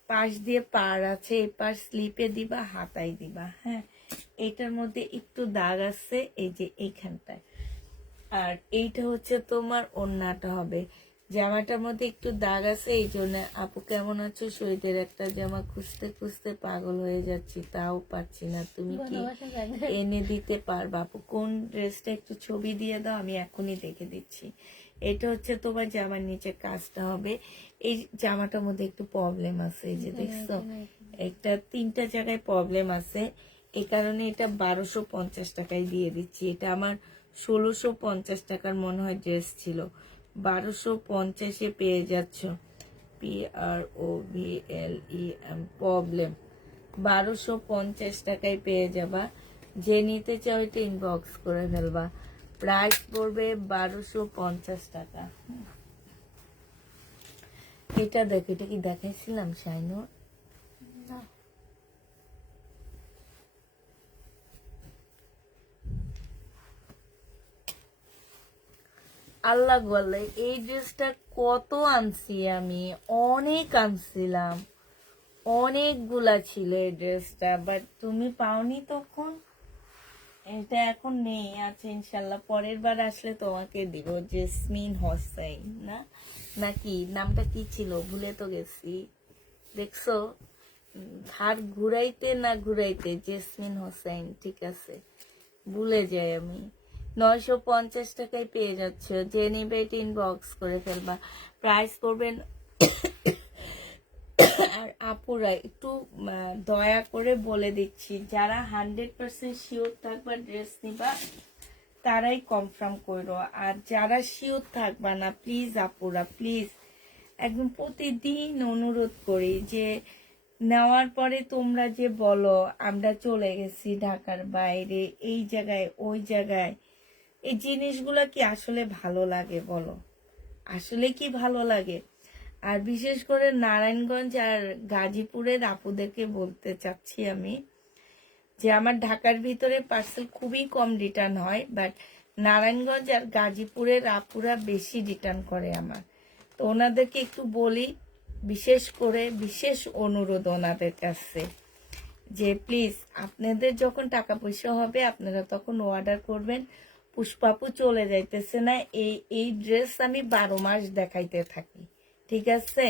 পাশ দিয়ে পার আছে, এই পার স্লিপে দিবা, হাতাই দিবা, হ্যাঁ। এটার মধ্যে একটু দাগ আছে এই যে এইখানটায়। আর এইটা হচ্ছে তোমার ওড়নাটা হবে, জামাটার মধ্যে একটু দাগ আছে, এই জন্য আপু কেমন আছো শহীদের একটা জামা খুঁজতে খুঁজতে পাগল হয়ে যাচ্ছি, তাও পাচ্ছি না, তুমি কি এনে দিতে পারবা আপু? কোন ড্রেসটা একটু ছবি দিয়ে দাও, আমি এখনই দেখে দিচ্ছি। এটা হচ্ছে তোমার জামার নিচে কাজটা হবে। এই জামাটার মধ্যে একটু প্রবলেম আছে, এই যে দেখছো, একটা 3টা জায়গায় প্রবলেম আছে, এই কারণে এটা 1250 টাকায় দিয়ে দিচ্ছি। এটা আমার 1650 টাকার মনে হয় ড্রেস ছিল, 1250-এ পেয়ে যাচ্ছ। PROBLEM প্রবলেম, 1250 টাকায় পেয়ে যাবা। যে নিতে চাও এটা ইনবক্স করে ফেলবা। প্রাইস পড়বে 1250 টাকা। এটা দেখো, এটা কি দেখাইছিলাম শাইনুর? না, আল্লাহ বলে এই ড্রেসটা কত আনছি আমি, অনেক আনছিলাম, অনেকগুলা ছিল এই ড্রেসটা, বাট তুমি পাওনি তখন। এটা এখন নেই, আছে ইনশাল্লাহ, পরের বার আসলে তোমাকে দিব। জেসমিন হোসেন না, নাকি নামটা কি ছিল ভুলে তো গেছি, দেখছো? ঘাড় ঘুরাইতে না ঘুরাইতে জেসমিন হোসেন, ঠিক আছে, ভুলে যাই আমি। 950 টাকায় পেয়ে যাচ্ছ, যে নিবে এটা ইনবক্স করে ফেলবা। প্রাইস করবেন। আর আপুরা একটু দয়া করে বলে দিচ্ছি, যারা 100% শিওর থাকবা ড্রেস নিবা তারাই কনফার্ম করো, আর যারা শিওর থাকবা না প্লিজ আপুরা প্লিজ, একদম প্রতিদিন অনুরোধ করি যে নেওয়ার পরে তোমরা যে বলো আমরা চলে গেছি ঢাকার বাইরে, এই জায়গায় ওই জায়গায়, এই জিনিসগুলো কি আসলে ভালো লাগে বলো? আসলে কি ভালো লাগে? আর বিশেষ করে নারায়ণগঞ্জ আর গাজীপুরের আপুদেরকে বলতে চাচ্ছি আমি, যে আমার ঢাকার ভিতরে পার্সেল খুবই কম রিটার্ন হয়, বাট নারায়ণগঞ্জ আর গাজীপুরের আপুরা বেশি রিটার্ন করে আমার। তো ওনাদেরকে একটু বলি, বিশেষ করে বিশেষ অনুরোধ ওনাদের কাছে, যে প্লিজ আপনাদের যখন টাকা পয়সা হবে আপনারা তখন অর্ডার করবেন। পুষ্পাপু চলে যাইতেছে না, এই ড্রেস আমি 12 মাস দেখাইতে থাকি, ঠিক আছে?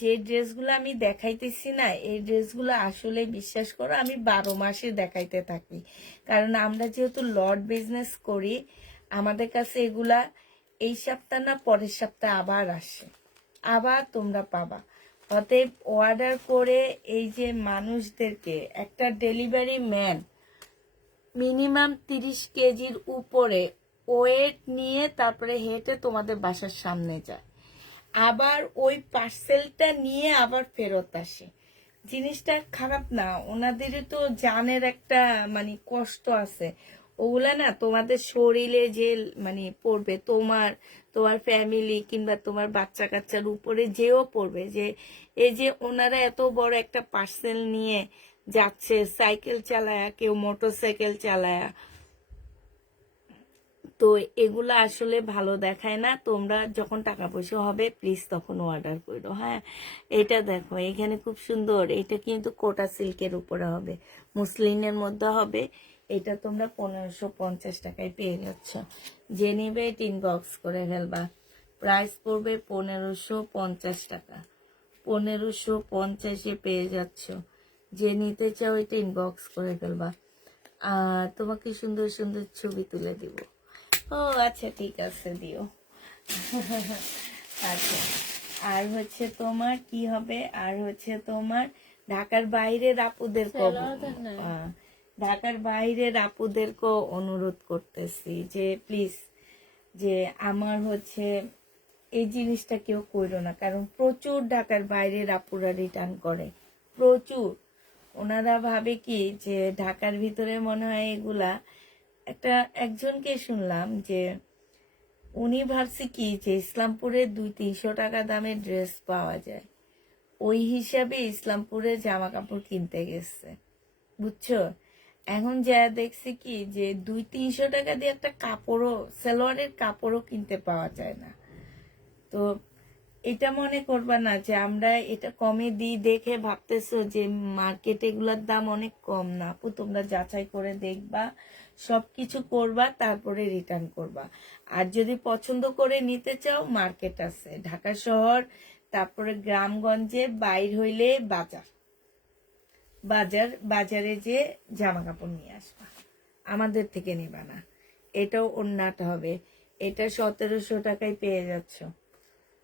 যে ড্রেসগুলো আমি দেখাইতেছি না, এই ড্রেসগুলো আসলে বিশ্বাস করো আমি 12 মাসে দেখাইতে থাকি, কারণ আমরা যেহেতু লট বিজনেস করি, আমাদের কাছে এগুলা এই সপ্তাহ না পরের সপ্তাহ আবার আসে, আবার তোমরা পাবা। অতএব অর্ডার করে এই যে মানুষদেরকে, একটা ডেলিভারি ম্যান মিনিমাম 30 কেজির উপরে ওয়েট নিয়ে তারপরে হেঁটে তোমাদের বাসার সামনে যায়, আবার ওই পার্সেলটা নিয়ে আবার ফেরত আসে। জিনিসটা খারাপ না, ওনাদেরও তো জানের একটা মানে কষ্ট আছে, ওগুলা না তোমাদের শরীরে যে মানে পড়বে, তোমার ফ্যামিলি কিংবা তোমার বাচ্চা কাচ্চার উপরে যেও পড়বে, যে এই যে ওনারা এত বড় একটা পার্সেল নিয়ে যাচ্ছে, সাইকেল চালায়া, কেউ মোটরসাইকেল চালায়া, তো এগুলো আসলে ভালো দেখায় না, তোমরা যখন টাকা পয়সা হবে প্লিজ তখন অর্ডার করো। হ্যাঁ, এটা দেখো এখানে খুব সুন্দর, এটা কিন্তু কোটা সিল্কের উপরে হবে, মুসলিনের মধ্যে হবে। এটা তোমরা 1550 টাকায় পেয়ে যাচ্ছ। যে নিবে ইনবক্স করে ফেলবা, প্রাইস পড়বে 1550 টাকা। 1550-এ পেয়ে যাচ্ছ। যে নিতে চাও এটা ইনবক্স করে ফেলবা, আর তোমাকে সুন্দর সুন্দর ছবি তুলে দিব। ও আচ্ছা ঠিক আছে, দিও। আচ্ছা, আর হচ্ছে তোমার কি হবে, আর হচ্ছে তোমার ঢাকার বাইরের আপুদের সালোয়ার দেখ না। ঢাকার বাইরের আপুদেরকেও অনুরোধ করতেছি যে প্লিজ, যে আমার হচ্ছে এই জিনিসটা কেউ কইরো না, কারণ প্রচুর ঢাকার বাইরের আপুরা রিটার্ন করে, প্রচুর। ওনারা ভাবে কি যে ঢাকার ভিতরে মনে হয় এগুলা, একজনকে শুনলাম যে উনি ভাবছে কি যে ইসলামপুরে 200-300 টাকা দামের ড্রেস পাওয়া যায়, ওই হিসাবে ইসলামপুরে জামা কাপড় কিনতে গেছে, বুঝছো। এখন যা দেখছি কি যে 200-300 টাকা দিয়ে একটা কাপড়ও, সালোয়ারের কাপড়ও কিনতে পাওয়া যায় না। তো এটা মনে করবা না যে আমরা এটা কমে দিই দেখে ভাবতেছো যে মার্কেটে এগুলোর দাম অনেক কম। না আপু, তোমরা যাচাই করে দেখবা, সবকিছু করবা, তারপরে রিটার্ন করবা। আর যদি পছন্দ করে নিতে চাও, মার্কেট আছে ঢাকা শহর, তারপরে গ্রামগঞ্জে বাইর হইলে বাজারে যে জামা কাপড় নিয়ে আসবা, আমাদের থেকে নিবা না। এটাও ওন্নাটা হবে, এটা 1700 টাকায় পেয়ে যাচ্ছ।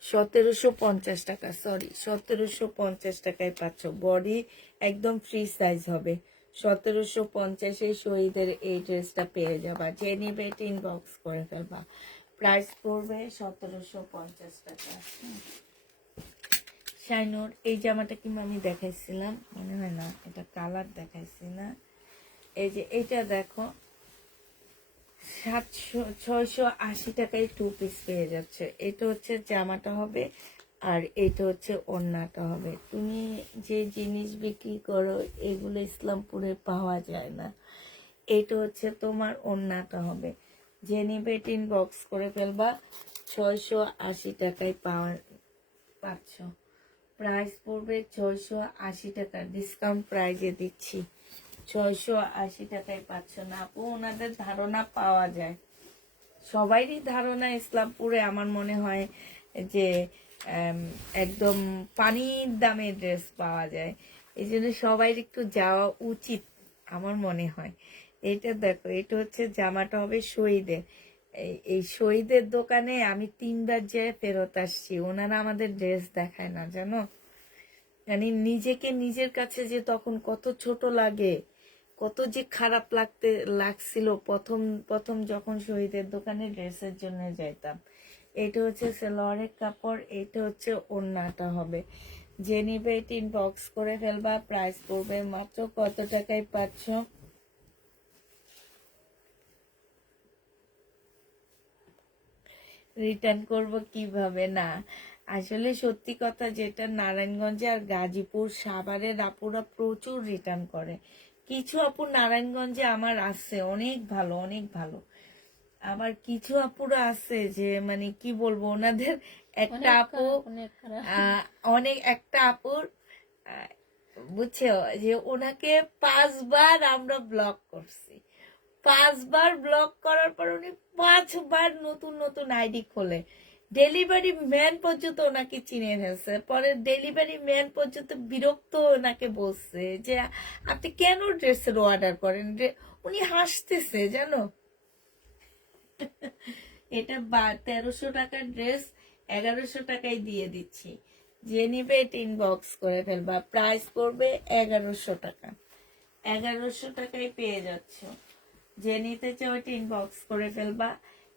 1750 টাকা, সরি 1750 টাকায় পাচ্ছ। বডি একদম ফ্রি সাইজ হবে, 1750-এ শহীদের এই ড্রেসটা পেয়ে যাবা। যে নিবে এটা ইনবক্স করে ফেলবা, প্রাইস পড়বে 1750 টাকা। শাইনুর, এই জামাটা কি আমি দেখাইছিলাম মনে হয় না, এটা কালার দেখাইছি না। এই যে এটা দেখো, 680 টাকায় 2 পিস পেয়ে যাচ্ছে। এটা হচ্ছে জামাটা হবে, আর এটা হচ্ছে ওড়নাটা হবে। তুমি যে জিনিস বিক্রি করো এগুলো ইসলামপুরে পাওয়া যায় না। এটা হচ্ছে তোমার ওড়নাটা হবে। যে নিবে ইনবক্স করে ফেলবা, 680 টাকায় পাচ্ছ। প্রাইস পড়বে 680 টাকা, ডিসকাউন্ট প্রাইজে দিচ্ছি। 680 টাকায় পাচ্ছ না আপু, ওনাদের ধারণা পাওয়া যায়, সবাইরই ধারণা ইসলামপুরে আমার মনে হয় যে একদম পানির দামে ড্রেস পাওয়া যায়, এই জন্য সবাই একটু যাওয়া উচিত আমার মনে হয়। এটা দেখো, এটা হচ্ছে জামাটা হবে শহীদের। এই শহীদের দোকানে আমি 3বার যেয়ে ফেরত আসছি, ওনারা আমাদের ড্রেস দেখায় না জানো। মানে নিজেকে নিজের কাছে যে তখন কত ছোট লাগে, কত যে খারাপ লাগছিল প্রথম প্রথম যখন শহীদের দোকানে ড্রেসের জন্য যাইতাম। এটা হচ্ছে সালোয়ারের কাপড়, এটা হচ্ছে ওড়নাটা হবে। যে নিবে এটা ইনবক্স করে ফেলবা, প্রাইস পড়বে মাত্র কত টাকায় পাচ্ছ, রিটার্ন করব কিভাবে না। আসলে সত্যি কথা যেটা, নারায়ণগঞ্জে আর গাজীপুর সাভারের আপুরা প্রচুর রিটার্ন করে। কিছু আপু নারায়ণগঞ্জে আমার আছে অনেক ভালো, অনেক ভালো। আবার কিছু আপুরা আছে যে মানে কি বলবো, ওনাদের একটা আপু অনেক খারাপ। অনেক একটা আপুর বুঝছো যে ওনাকে 5বার আমরা ব্লক করছি, 5বার ব্লক করার পর উনি 5বার নতুন নতুন আইডি খোলে। ডেলিভারি ম্যান পর্যন্ত ওনাকে চিনে ফেলছে, পরে ডেলিভারি ম্যান পর্যন্ত বিরক্ত ওনাকে বলছে যে আপনি কেন ড্রেসের অর্ডার করেন। উনি হাসতেছে জানো। এটা 1300 টাকার ড্রেস 1100 টাকায় দিয়ে দিচ্ছি। যে নিবে এটা ইনবক্স করে ফেলবা, প্রাইস পড়বে 1100 টাকা। 1100 টাকায় পেয়ে যাচ্ছ। যে নিতে চাও এটা ইনবক্স করে ফেলবা।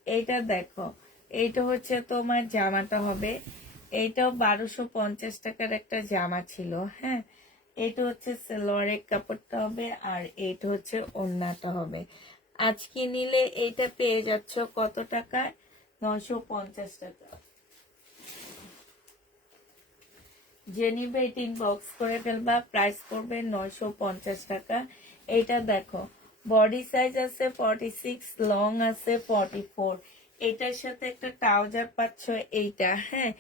এইটা দেখো, এইটা হচ্ছে তোমার জামাটা হবে, এইটাও 1250 টাকার একটা জামা ছিল। হ্যাঁ, এটা হচ্ছে সালোয়ারের কাপড়টা হবে, আর এইটা হচ্ছে ওড়নাটা হবে। আজকে নিলে এইটা পেয়ে যাচ্ছ কত টাকায়, 950 টাকা। যে নিবে এটা ইনবক্স করে ফেলবা, প্রাইস পড়বে 950 টাকা। এইটা দেখো, বডি সাইজ আছে 46, লং আছে 44। এটার সাথে একটা ট্রাউজার পাচ্ছ, এইটা হ্যাঁ,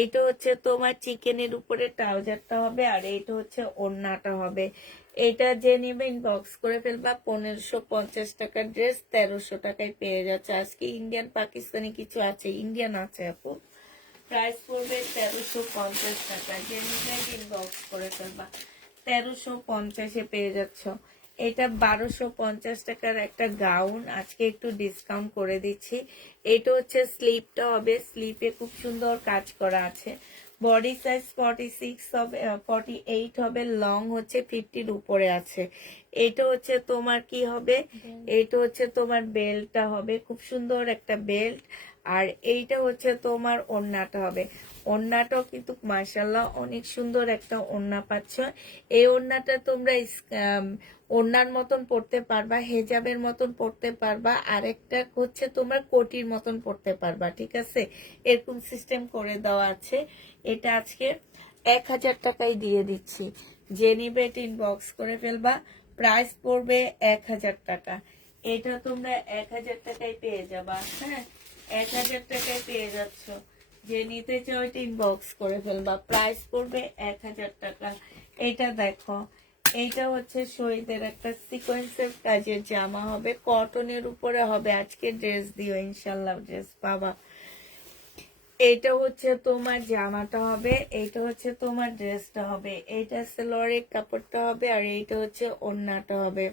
এইটা হচ্ছে তোমার চিকেনের উপরে ট্রাউজারটা হবে, আর এইটা হচ্ছে ওড়নাটা হবে। এটা যে নিবে ইনবক্স করে ফেলবা। 1550 টাকার ড্রেস 1300 টাকায় পেয়ে যাচ্ছে। আজকে ইন্ডিয়ান পাকিস্তানি কিছু আছে, ইন্ডিয়ান আছে আপু। প্রাইস পড়বে 1350 টাকা, যে নিবে ইনবক্স করে ফেলবা। 1350-এ পেয়ে যাচ্ছ। এটা 1250 টাকার একটা গাউন, আজকে একটু ডিসকাউন্ট করে দিচ্ছি। এটা হচ্ছে স্লিপটা হবে, স্লিপে খুব সুন্দর কাজ করা আছে। বডি সাইজ 46 হবে, 48 হবে, লং হচ্ছে 50-র উপরে আছে। এটা হচ্ছে তোমার কি হবে, এটা হচ্ছে তোমার বেল্টটা হবে, খুব সুন্দর একটা বেল্ট। আর এইটা হচ্ছে তোমার ওড়নাটা হবে। ওড়নাটাও কিন্তু মাশাআল্লাহ অনেক সুন্দর একটা ওড়না পাচ্ছ। এই ওড়নাটা তোমরা ওড়নার মতন পড়তে পারবা, হেজাবের মতন পড়তে পারবা, আরেকটা হচ্ছে তোমার কোটির মতন পড়তে পারবা, ঠিক আছে? এরকম সিস্টেম করে দেওয়া আছে। এটা আজকে 1000 টাকায় দিয়ে দিচ্ছি, যে নিবে ইনবক্স করে ফেলবা। প্রাইস পড়বে 1000 টাকা। এটা তোমরা 1000 টাকায় পেয়ে যাবা, হ্যাঁ 1000 টাকায় পেয়ে যাচ্ছ। যে নিতে চাও এটা ইনবক্স করে ফেলবা। প্রাইস পড়বে 1000 টাকা। এটা দেখো, এইটা হচ্ছে শহীদের একটা সিকোয়েন্সের কাজের জামা হবে, কটনের উপরে হবে। আজকে ড্রেস দিও ইনশাল্লাহ, ড্রেস পাবা। এইটা হচ্ছে তোমার জামাটা হবে, এইটা হচ্ছে তোমার ড্রেসটা হবে। এইটা সালোয়ারের কাপড়টা হবে, আর এইটা হচ্ছে ওড়নাটা হবে।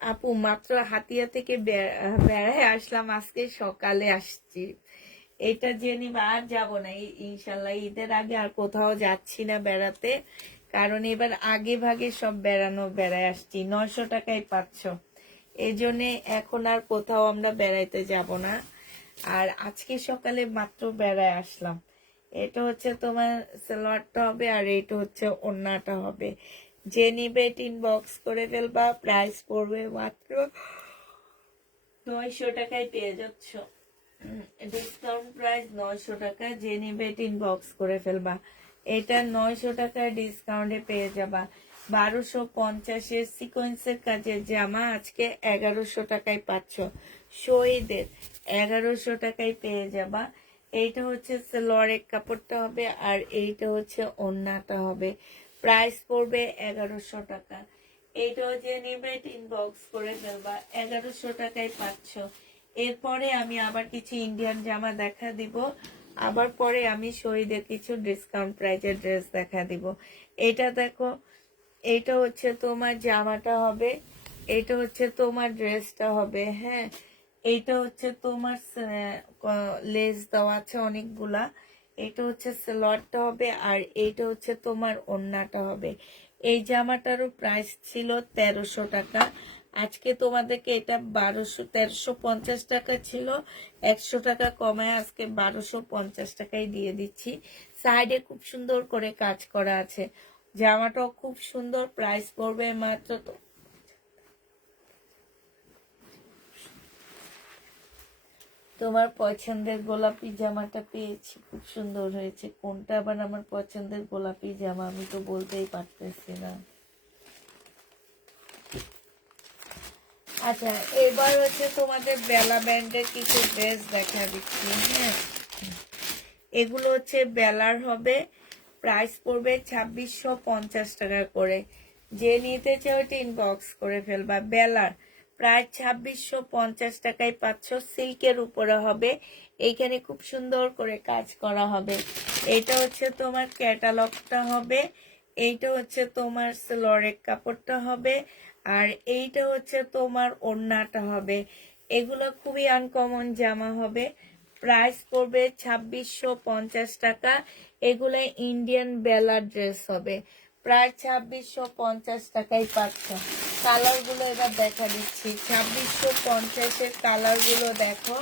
আপু মাত্র হাতিয়া থেকে বেড়ায় আসলাম, আজকে সকালে আসছি। এটা জেনে আর যাব না ইনশাল্লাহ, ঈদের আগে আর কোথাও যাচ্ছি না বেড়াতে, কারণ এবার আগে ভাগে সব বেড়ায় আসছি। 900 টাকায় পাচ্ছ, এই জন্যে এখন আর কোথাও আমরা বেড়াইতে যাব না। আর আজকে সকালে মাত্র বেড়ায় আসলাম। এটা হচ্ছে তোমার সালোয়ারটা হবে, আর এটা হচ্ছে ওড়নাটা হবে। যে নিবে ইনবক্স করে ফেলবা। প্রাইস পড়বে মাত্র 900 টাকায় পেয়ে যাচ্ছ। ডিসকাউন্ট প্রাইস 900 টাকা, যে নিবে ইনবক্স করে ফেলবা। এটা 900 টাকার ডিসকাউন্টে পেয়ে যাবা। 1250-এর সিকোয়েন্সের কাজের জামা আজকে 1100 টাকায় পাচ্ছ। শহীদের 1100 টাকায় পেয়ে যাবা। এইটা হচ্ছে সালোয়ারের কাপড়টা হবে, আর এইটা হচ্ছে ওড়নাটা হবে। প্রাইস পড়বে 1100 টাকা। এইটাও যে নিবে ইনবক্স করে ফেলবা। 1100 টাকায় পাচ্ছ। এরপরে আমি আবার কিছু ইন্ডিয়ান জামা দেখা দিব, আবার পরে আমি শহীদের কিছু ডিসকাউন্ট প্রাইজের ড্রেস দেখা দিব। এটা দেখো, এটা হচ্ছে তোমার জামাটা হবে, এটা হচ্ছে তোমার ড্রেসটা হবে, হ্যাঁ। এইটা হচ্ছে তোমার লেস দেওয়া আছে অনেকগুলা। এটা হচ্ছে সালোয়ারটা হবে, আর এইটা হচ্ছে তোমার ওড়নাটা হবে। এই জামাটারও প্রাইস ছিল 1300 টাকা, আজকে তোমাদেরকে এটা 1350 টাকা ছিল, 100 টাকা কমায় আজকে 1250 টাকায় দিয়ে দিচ্ছি। সাইডে খুব সুন্দর করে কাজ করা আছে, জামাটাও খুব সুন্দর। প্রাইস পড়বে মাত্র তোমার পছন্দের গোলাপি জামাটা পেয়েছি, খুব সুন্দর হয়েছে। কোনটা আবার আমার পছন্দের গোলাপি জামা আমি তো বলতেই পারতেছি না। আচ্ছা, এবার হচ্ছে তোমাদের বেলা ব্যান্ডের কিছু ড্রেস দেখা দিচ্ছি, হ্যাঁ। এগুলো হচ্ছে বেলার হবে, প্রাইস পড়বে 2650 টাকা করে। যে নিতে চাও ওটা ইনবক্স করে ফেলবা। বেলার প্রায় 2650 টাকায় পাচ্ছ, সিল্কের উপরে হবে। এইখানে খুব সুন্দর করে কাজ করা হবে। এটা হচ্ছে তোমার ক্যাটালগটা হবে, এইটা হচ্ছে তোমার সালোয়ারের কাপড়টা হবে, আর এইটা হচ্ছে তোমার ওড়নাটা হবে। এগুলো খুবই আনকমন জামা হবে। প্রাইস পড়বে 2650 টাকা। এগুলো ইন্ডিয়ান বেলা ড্রেস হবে, প্রায় 2650 টাকায় পাচ্ছ। কালার গুলো এবার দেখা দিচ্ছি, 2650-এর কালার গুলো দেখো।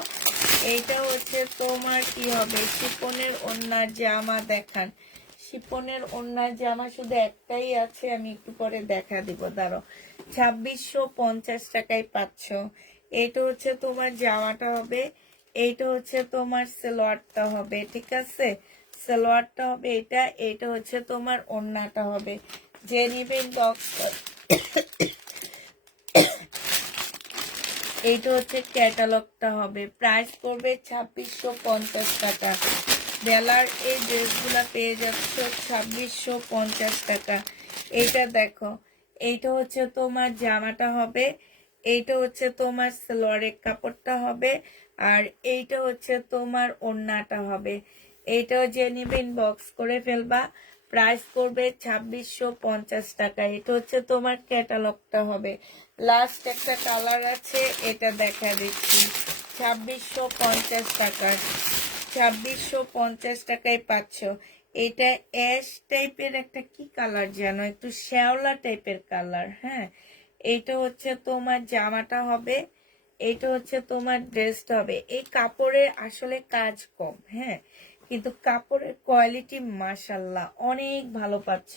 এইটা হচ্ছে তোমার কি হবে, শিপনের ওড়নার জামা দেখান। শিপনের ওড়নার জামা শুধু একটাই আছে, আমি একটু পরে দেখা দিব, দাঁড়ো। 2650 টাকায় পাচ্ছ। এটা হচ্ছে তোমার জামাটা হবে, এইটা হচ্ছে তোমার সালোয়ারটা হবে, ঠিক আছে? সালোয়ারটা হবে এটা, এটা হচ্ছে তোমার ওড়নাটা হবে। যে নিবে ইনবক্স। এইটা হচ্ছে ক্যাটালগটা হবে, প্রাইস পড়বে 2650 টাকা। বেলার এই ড্রেসগুলা পেয়ে যাচ্ছ 2650 টাকা। এইটা দেখো, এইটা হচ্ছে তোমার জামাটা হবে, এইটা হচ্ছে তোমার সালোয়ারের কাপড়টা হবে, আর এইটা হচ্ছে তোমার ওড়নাটা হবে। এইটাও যে নিবে ইনবক্স করে ফেলবা, প্রাইস করবে 2650 টাকা। এটা হচ্ছে তোমার ক্যাটালগটা হবে। লাস্ট একটা কালার আছে, এটা দেখা দিচ্ছি 2650 টাকার। 2650 টাকায় পাচ্ছ। এটা অ্যাশ টাইপের একটা কি কালার যেন, একটু শ্যাওলা টাইপের কালার। হ্যাঁ, এইটা হচ্ছে তোমার জামাটা হবে, এইটা হচ্ছে তোমার ড্রেসটা হবে। এই কাপড়ের আসলে কাজ কম, হ্যাঁ, কিন্তু কাপড়ের কোয়ালিটি মাশাল্লাহ অনেক ভালো পাচ্ছ।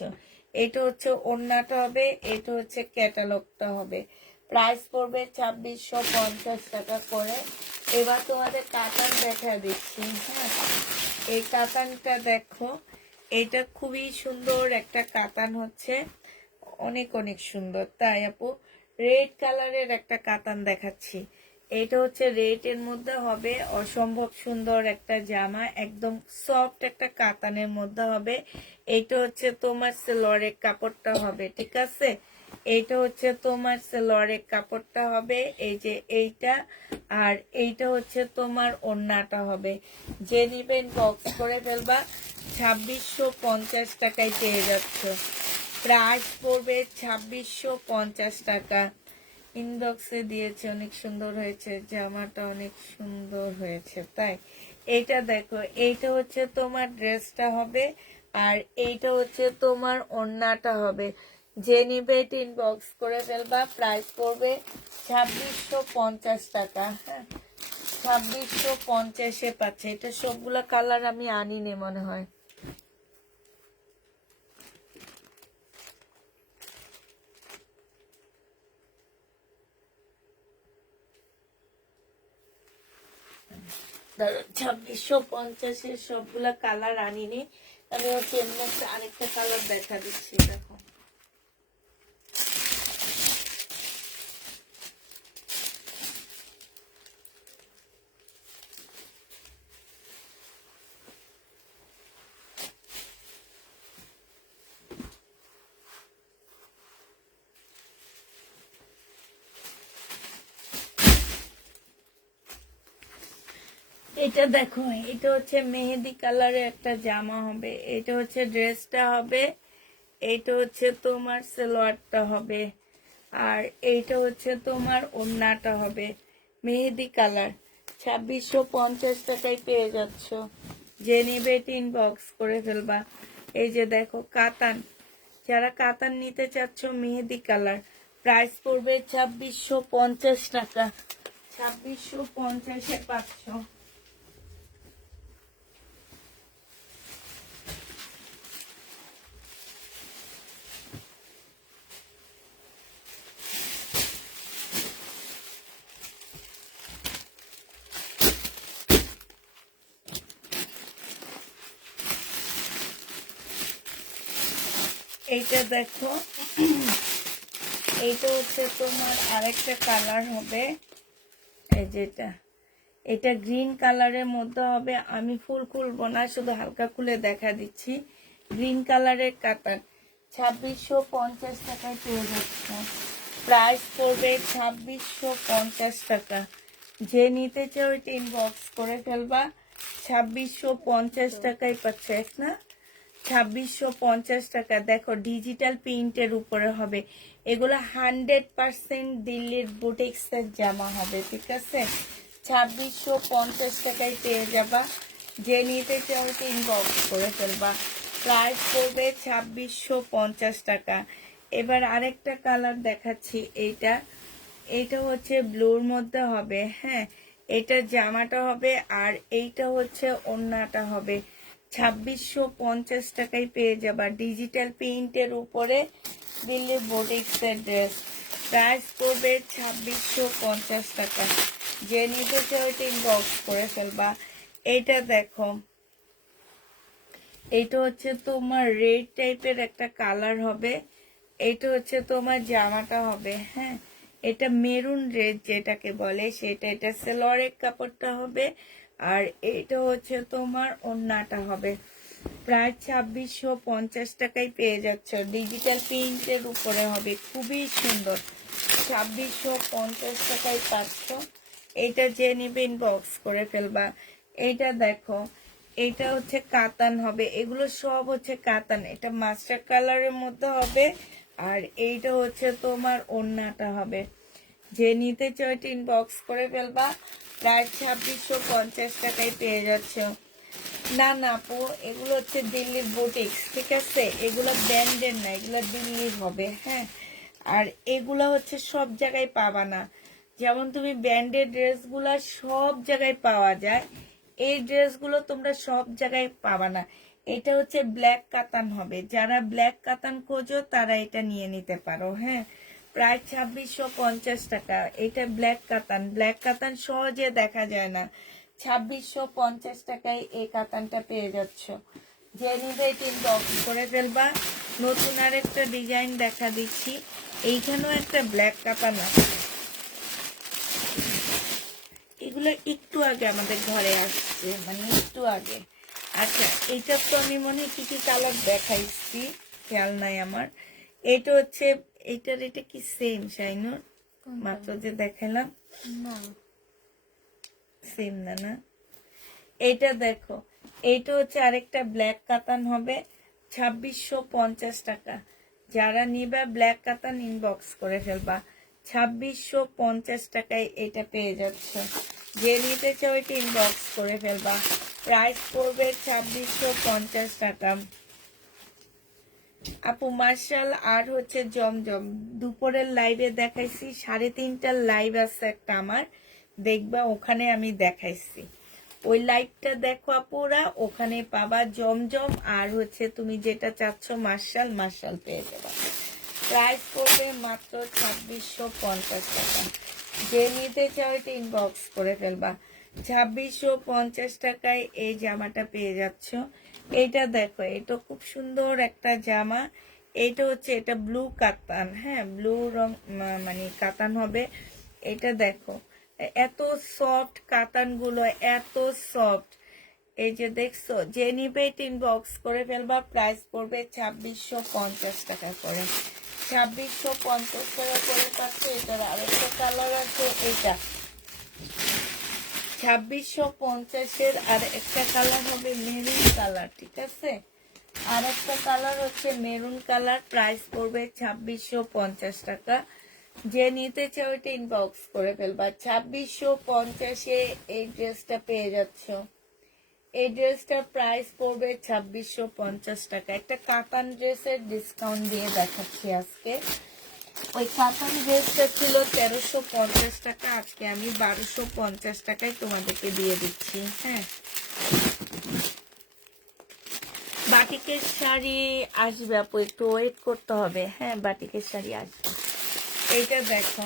এটা হচ্ছে ওড়নাটা হবে, এটা হচ্ছে ক্যাটালগটা হবে। প্রাইস পড়বে 2650 টাকা করে। এবার তোমাদের কাতান দেখা দিচ্ছি। হ্যাঁ, এই কাতানটা দেখো, এটা খুবই সুন্দর একটা কাতান হচ্ছে, অনেক অনেক সুন্দর। তাই আপু রেড কালারের একটা কাতান দেখাচ্ছি। এটা হচ্ছে রেডের মধ্যে হবে, অসম্ভব সুন্দর একটা জামা, একদম সফট একটা কাতানের মধ্যে হবে। এটা হচ্ছে তোমার সালোয়ারের কাপড়টা হবে, ঠিক আছে। এইটা হচ্ছে তোমার সালোয়ারের কাপড়টা হবে, এই যে এইটা, আর এইটা হচ্ছে তোমার ওড়নাটা হবে। যে নিবেন বক্স করে ফেলবা, 2650 টাকায় পেয়ে যাচ্ছ। প্রাইস পড়বে 2650 টাকা। ইনবক্সে দিয়েছে, অনেক সুন্দর হয়েছে জামাটা, অনেক সুন্দর হয়েছে। তাই এইটা দেখো, এইটা হচ্ছে তোমার ড্রেসটা হবে, আর এইটা হচ্ছে তোমার ওড়নাটা হবে। যে নিবে ইনবক্স করে ফেলবা, প্রাইস পড়বে 2650 টাকা। হ্যাঁ, 2650-এ পাচ্ছে। এটা সবগুলা কালার আমি আনিনি মনে হয়। ধরো 2650-এর সবগুলা কালার আনিনি আমি, হচ্ছে এমনি একটা আরেকটা কালার দেখা দিচ্ছি, দেখো। এটা দেখো, এটা হচ্ছে মেহেদি কালারের একটা জামা হবে, এটা হচ্ছে ড্রেসটা হবে, এইটা হচ্ছে তোমার সালোয়ারটা হবে, আর এইটা হচ্ছে তোমার ওড়নাটা হবে। মেহেদি কালার, 2650 টাকায় পেয়ে যাচ্ছ। যে নিবে ইনবক্স করে ফেলবা। এই যে দেখো কাতান, যারা কাতান নিতে চাচ্ছ মেহেদি কালার, প্রাইস পড়বে 2650 টাকা। 2650-এ পাচ্ছ। এইটা দেখো, এইটা হচ্ছে তোমার আরেকটা কালার হবে, এই যেটা, এটা গ্রিন কালারের মধ্যে হবে। আমি ফুল খুলবো না, শুধু হালকা খুলে দেখা দিচ্ছি। গ্রিন কালারের কাতান, 2650 টাকায় পেয়ে যাচ্ছে। প্রাইস পড়বে 2650 টাকা। যে নিতে চাও ওইটা ইনবক্স করে ফেলবা, 2650 টাকায় পাচ্ছে না, 2650 টাকা। দেখো ডিজিটাল প্রিন্টের উপরে হবে, এগুলো 100% দিল্লির বুটিক্সের জামা হবে, ঠিক আছে। 2650 টাকায় পেয়ে যাবা। যে নিতে চাও ইনবক্স করে ফেলবা, প্রাইস পড়বে 2650 টাকা। এবার আরেকটা কালার দেখাচ্ছি, এইটা, এইটা হচ্ছে ব্লুর মধ্যে হবে। হ্যাঁ, এটা জামাটা হবে, আর এইটা হচ্ছে ওড়নাটা হবে। 2650 টাকায় পেয়ে যাবা, ডিজিটাল প্রিন্টের উপরে দিল্লি বুটিক্সের ড্রেস। প্রাইস পড়বে 2650 টাকা। যে নিতে চাও ইনবক্স করে ফেলবা। এইটা দেখো, এইটা হচ্ছে তোমার রেড টাইপের একটা কালার হবে। এইটা হচ্ছে তোমার জামাটা হবে, হ্যাঁ এটা মেরুন রেড যেটাকে বলে সেটা, এটা সেলোয়ারের কাপড়টা হবে। আর এইটা হচ্ছে তোমার ওড়নাটা হবে। প্রায় 2650 টাকায় পেয়ে যাচ্ছ, ডিজিটাল প্রিন্টের উপরে হবে, খুবই সুন্দর। 2650 টাকায় পাচ্ছ। এইটা যে নিবে ইনবক্স করে ফেলবা। এইটা দেখো, এটা হচ্ছে কাতান হবে, এগুলো সব হচ্ছে কাতান। এটা মাস্টার কালারের মধ্যে হবে। আর এইটা হচ্ছে তোমার ওড়নাটা হবে। যে নিতে চাও ইনবক্স করে ফেলবা। প্রায় 2650 টাকায় পেয়ে যাচ্ছ। না না আপু, এগুলো হচ্ছে দিল্লির বুটিক্স, ঠিক আছে, এগুলো ব্র্যান্ডের না, এগুলো দিল্লির হবে, হ্যাঁ। আর এগুলো হচ্ছে সব জায়গায় পাবা না। যেমন তুমি ব্র্যান্ডের ড্রেসগুলো সব জায়গায় পাওয়া যায়, এই ড্রেসগুলো তোমরা সব জায়গায় পাবা না। এটা হচ্ছে ব্ল্যাক কাতান হবে, যারা ব্ল্যাক কাতান খোঁজো তারা এটা নিয়ে নিতে পারো, হ্যাঁ। প্রায় 2650 টাকা। এটা ব্ল্যাক কাতান, ব্ল্যাক কাতান সহজে দেখা যায় না। 2650 টাকায় এই কাতানটা পেয়ে যাচ্ছ। যে নিবে ইনবক্স করে ফেলবা। নতুন আরেকটা ডিজাইন দেখা দিচ্ছি, এইখানেও একটা ব্ল্যাক কাতান আছে। এগুলো একটু আগে আমাদের ঘরে আসছে, মানে একটু আগে। আচ্ছা, এইটা তো আমি মনে হয় কি কি কালার দেখাইছি, খেয়াল নাই আমার। এটা হচ্ছে, এইটার এটা কি সেম শাইনুর? মাত্র যে দেখালাম না সেম না, না এইটা দেখো, এইটা হচ্ছে আরেকটা ব্ল্যাক কাতান হবে। 2650 টাকা। যারা নিবে ব্ল্যাক কাতান ইনবক্স করে ফেলবা। 2650 টাকায় এটা পেয়ে যাচ্ছ। যে নিতে চাও এটা ইনবক্স করে ফেলবা। প্রাইস পড়বে 2650 টাকা। আপু মার্শাল আর হচ্ছে জমজম দুপুরের লাইভে দেখাইছি, 3:30টার লাইভ আছে একটা আমার, দেখবা ওখানে আমি দেখাইছি। ওই লাইভটা দেখো আপুরা, ওখানে পাবা জমজম আর হচ্ছে তুমি যেটা চাচ্ছ মার্শাল, মার্শাল পেয়ে যাবা। প্রাইস পড়বে মাত্র 2650 টাকা। যে নিতে চাও এটা ইনবক্স করে ফেলবা। 2650 টাকায় এই জামাটা পেয়ে যাচ্ছ। এইটা দেখো, এটা খুব সুন্দর একটা জামা। এইটা হচ্ছে, এটা ব্লু কাতান, হ্যাঁ ব্লু রং, মানে কাতান হবে। এটা দেখো, এত সফট কাতান গুলো, এত সফট। এই যে দেখছো, যে নিবে এটা ইনবক্স করে ফেলবা। প্রাইস পড়বে 2650 টাকা করে। 2650 টাকা করে পাচ্ছে। এটার আরেকটা কালার আছে, এইটা 2650-এর আর একটা কালার হবে মেরুন কালার, ঠিক আছে। আর একটা কালার হচ্ছে মেরুন কালার। প্রাইস পড়বে 2650 টাকা। যে নিতে চাও এটা ইনবক্স করে ফেলবা। 2650-এ এই ড্রেসটা পেয়ে যাচ্ছ। এই ড্রেসটার প্রাইস পড়বে 2650 টাকা। একটা কাতান ড্রেসের ডিসকাউন্ট দিয়ে দেখাচ্ছি আজকে। ওই কাতান ড্রেসটা ছিল 1350 টাকা, আজকে আমি 1250 টাকায় তোমাদেরকে দিয়ে দিচ্ছি, হ্যাঁ। বাটিকের শাড়ি আসবে আপু, একটু ওয়েট করতে হবে, হ্যাঁ বাটিকের শাড়ি আসবে। এইটা দেখো,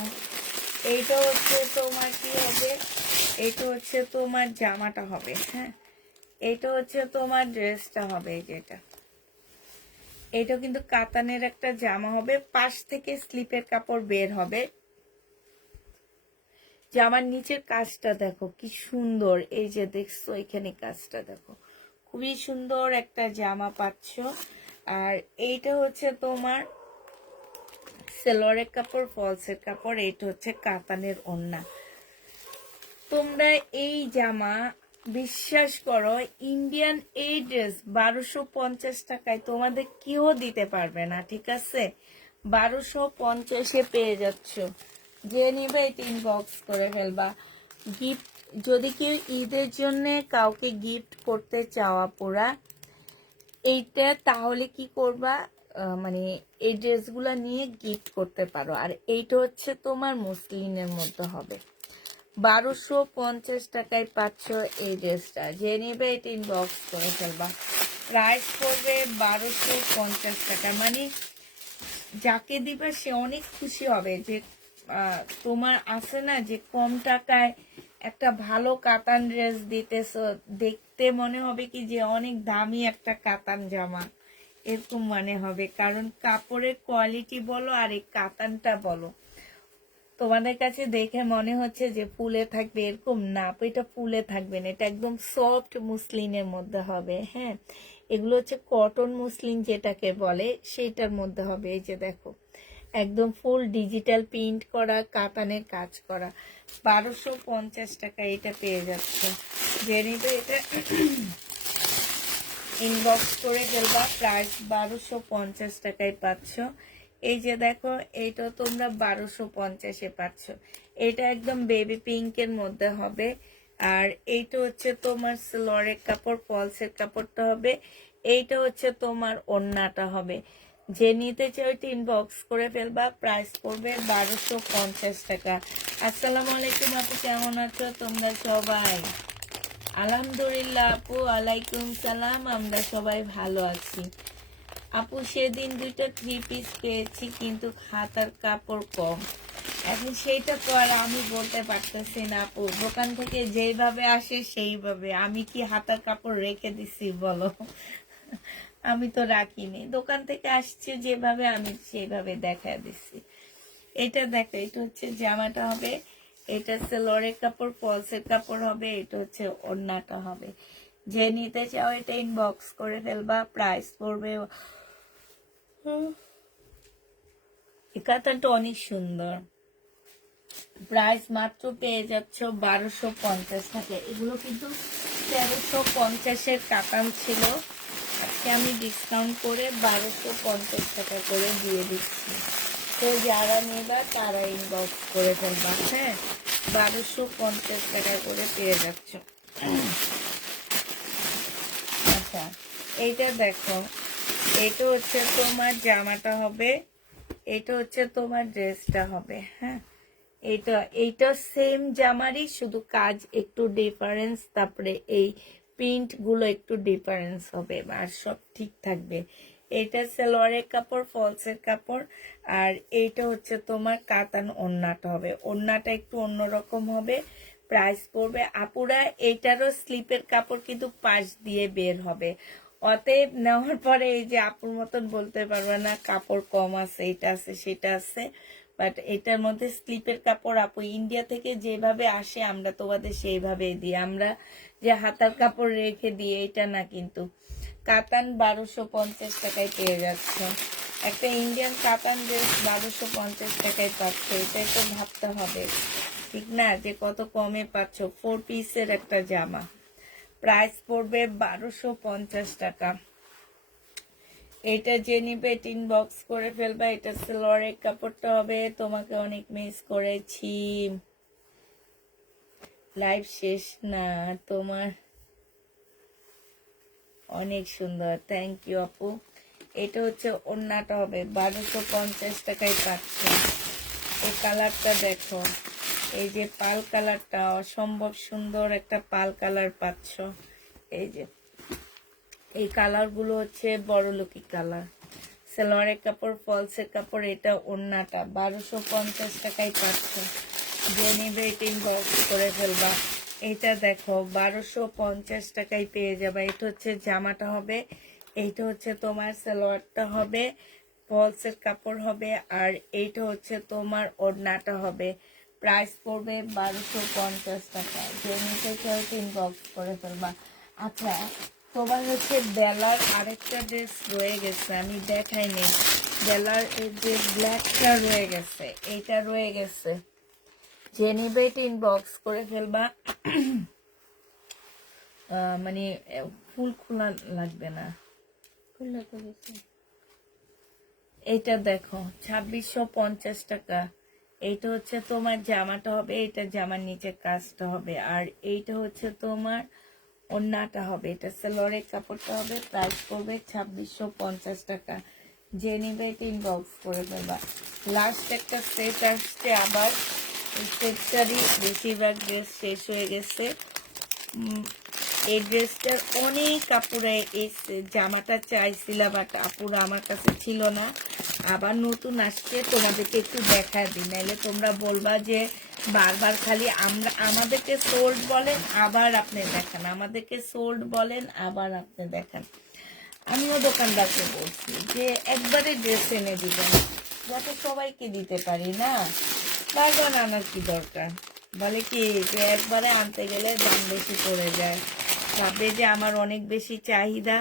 এইটা হচ্ছে তোমার কি হবে, এইটা হচ্ছে তোমার জামাটা হবে, হ্যাঁ। এইটা হচ্ছে তোমার ড্রেসটা হবে, যেটা এটা কিন্তু কাতানের একটা জামা হবে, পাশ থেকে স্লিপের কাপড় বের হবে। জামার নিচের কাজটা দেখো কি সুন্দর, এই যে দেখছো এখানে কাজটা দেখো, খুবই সুন্দর একটা জামা পাচ্ছ। আর এইটা হচ্ছে তোমার সেলোয়ারের কাপড়, ফলসের কাপড়, এইটা হচ্ছে কাতানের ওড়না। তোমরা এই জামা, বিশ্বাস করো, ইন্ডিয়ান এই ড্রেস 1250 টাকায় তোমাদের কেউ দিতে পারবে না, ঠিক আছে। 1250-এ পেয়ে যাচ্ছ। যে নিবে ইনবক্স করে ফেলবা। গিফট যদি কেউ ঈদের জন্য কাউকে গিফট করতে চাওয়া পুরা এইটা, তাহলে কি করবা, মানে এই ড্রেসগুলো নিয়ে গিফট করতে পারো। আর এইটা হচ্ছে তোমার মুসলিনের মধ্যে হবে। 1250 টাকায় পাচ্ছ এই ড্রেসটা। যে নিবে এটা ইনবক্স করে ফেলবা। প্রাইস পড়বে 1250 টাকা। মানে যাকে দিবে সে অনেক খুশি হবে যে তোমার আছে না যে কম টাকায় একটা ভালো কাতান ড্রেস দিতেছো, দেখতে মনে হবে কি যে অনেক দামি একটা কাতান জামা, এরকম মনে হবে। কারণ কাপড়ের কোয়ালিটি বলো আর এই কাতানটা বলো, তোমাদের কাছে দেখে মনে হচ্ছে যে ফুলে থাকবে, এরকম না আপু, এটা ফুলে থাকবে না, এটা একদম সফট মুসলিনের মধ্যে হবে। হ্যাঁ, এগুলো হচ্ছে কটন মুসলিন যেটাকে বলে, সেটার মধ্যে হবে। এই যে দেখো, একদম ফুল ডিজিটাল প্রিন্ট করা, কাতানের কাজ করা। 1250 টাকা এটা পেয়ে যাচ্ছে। যে নিবে এটা ইনবক্স করে ফেলবা, প্রাইস 1250 টাকায় পাচ্ছ। এই যে দেখো, এইটা তোমরা 1250-এ পাচ্ছ। এটা একদম বেবি পিঙ্কের মধ্যে হবে। আর এইটা হচ্ছে তোমার সালোয়ারের কাপড়, ফলসের কাপড়টা হবে। এইটা হচ্ছে তোমার ওড়নাটা হবে। যে নিতে চাও ওইটা ইনবক্স করে ফেলবা, প্রাইস পড়বে 1250 টাকা। আসসালামু আলাইকুম আপু, কেমন আছো তোমরা সবাই? আলহামদুলিল্লাহ আপু, আলাইকুম সালাম, আমরা সবাই ভালো আছি। আপু সেদিন 2টা 3 পিস পেয়েছি, কিন্তু হাতার কাপড় কম। এখন সেইটা তো আর আমি বলতে পারতেছি না আপু, দোকান থেকে যেইভাবে আসে সেইভাবে। আমি কি হাতার কাপড় রেখে দিছি বলো? আমি তো রাখিনি, দোকান থেকে আসছে যেভাবে আমি সেইভাবে দেখা দিচ্ছি। এটা দেখো, এটা হচ্ছে জামাটা হবে, এটা সালোয়ারের কাপড়, ফলসের কাপড় হবে, এটা হচ্ছে ওড়নাটা হবে। যে নিতে চাও এটা ইনবক্স করে ফেলবা, প্রাইস পড়বে। এই কাতানটা অনেক সুন্দর, প্রাইস মাত্র পেয়ে যাচ্ছ 1250 টাকা। এগুলো কিন্তু 1350-এর কাতান ছিল, আজকে আমি ডিসকাউন্ট করে 1250 টাকা করে দিয়ে দিচ্ছি। তো যারা নেবা তারা ইনবক্স করে ফেলবা। হ্যাঁ, 1250 টাকা করে পেয়ে যাচ্ছ। আচ্ছা, এইটা দেখো, এটা হচ্ছে তোমার জামাটা হবে, এটা হচ্ছে তোমার ড্রেসটা হবে। হ্যাঁ, এইটা সেম জামারই, শুধু কাজ একটু ডিফারেন্স, তারপরে এই প্রিন্ট গুলো একটু ডিফারেন্স হবে, আর সব ঠিক থাকবে। এটা সালোয়ারের কাপড়, ফলসের কাপড়, আর এইটা হচ্ছে তোমার কাতান ওড়নাটা হবে। ওড়নাটা একটু অন্যরকম হবে, প্রাইস পড়বে আপুরা। এইটারও স্লিপের কাপড় কিন্তু পাশ দিয়ে বের হবে, অতএব নেওয়ার পরে এই যে আপুর মতন বলতে পারবে না কাপড় কম আছে, এটা আছে সেটা আছে। বাট এটার মধ্যে স্লিপের কাপড় আপু ইন্ডিয়া থেকে যেভাবে আসে আমরা তোমাদের সেইভাবেই দিই। আমরা যে হাতার কাপড় রেখে দিই এটা না, কিন্তু কাতান 1250 টাকায় পেয়ে যাচ্ছে। একটা ইন্ডিয়ান কাতান ড্রেস 1250 টাকায় পাচ্ছ, এটাই তো ভাবতে হবে, ঠিক না, যে কত কমে পাচ্ছ। 4 পিসের একটা জামা, প্রাইস পড়বে 1250 টাকা। এটা যে নিবে ইনবক্স করে ফেলবা। এটা সালোয়ারের কাপড়টা হবে। তোমাকে অনেক মিস করেছি, লাইভ শেষ না তোমার, অনেক সুন্দর, থ্যাংক ইউ আপু। এটা হচ্ছে ওড়নাটা হবে, 1250 টাকায় পাচ্ছ। এই কালারটা দেখো, এই যে পাল কালারটা, অসম্ভব সুন্দর একটা পাল কালার পাচ্ছ। এই যে এই কালার গুলো হচ্ছে বড়লোকি কালার। সালোয়ারের কাপড়, ফলসের কাপড়, এটা ওড়নাটা 1250 টাকায় পাচ্ছ। যে নেবে এটা ইনবক্স করে ফেলবা। এটা দেখো 1250 টাকায় পেয়ে যাবে। এটা হচ্ছে জামাটা হবে, এইটা হচ্ছে তোমার সালোয়ারটা হবে, ফলসের কাপড় হবে, আর এইটা হচ্ছে তোমার ওড়নাটা হবে। প্রাইস পড়বে 1250 টাকা। যে নিতে চাও ইনবক্স করে ফেলবা। আচ্ছা, তোমার হচ্ছে বেলার আরেকটা ড্রেস রয়ে গেছে, আমি দেখাইনি। বেলার এই যে ব্ল্যাকটা রয়ে গেছে, এইটা রয়ে গেছে। যে নিবে এটা ইনবক্স করে ফেলবা। মানে ফুল খোলা লাগবে না। খুললে তো গেছে। এইটা দেখো 2650 টাকা। এইটা হচ্ছে তোমার জামাটা হবে, এটা জামার নিচে কাজটা হবে, আর এইটা হচ্ছে তোমার ওড়নাটা হবে। এটা সালোয়ারের কাপড়টা হবে, প্রাইস পড়বে 2650 টাকা। যে নিবে এটা ইনবক্স করে ফেলবা। লাস্ট একটা সেট আসছে আবার, এই সেটটারই বেশিরভাগ ড্রেস শেষ হয়ে গেছে। এই ড্রেসটার অনেক কাপড়ে এই জামাটা চাইছিলাম, বাট আপুরা আমার কাছে ছিল না। আবার নতুন আসছে, তোমাদেরকে একটু দেখা দিই, নাহলে তোমরা বলবা যে বারবার খালি আমাদেরকে সোল্ড বলেন আবার আপনি দেখান, আমাদেরকে সোল্ড বলেন আবার আপনি দেখান। আমিও দোকানদারকে বলছি যে একবারে ড্রেস এনে দিবেন, যাতে সবাইকে দিতে পারি না, বারবার আনার কি দরকার। বলে কি যে একবারে আনতে গেলে দাম বেশি পড়ে যায়, ভাববে যে আমার অনেক বেশি চাহিদা,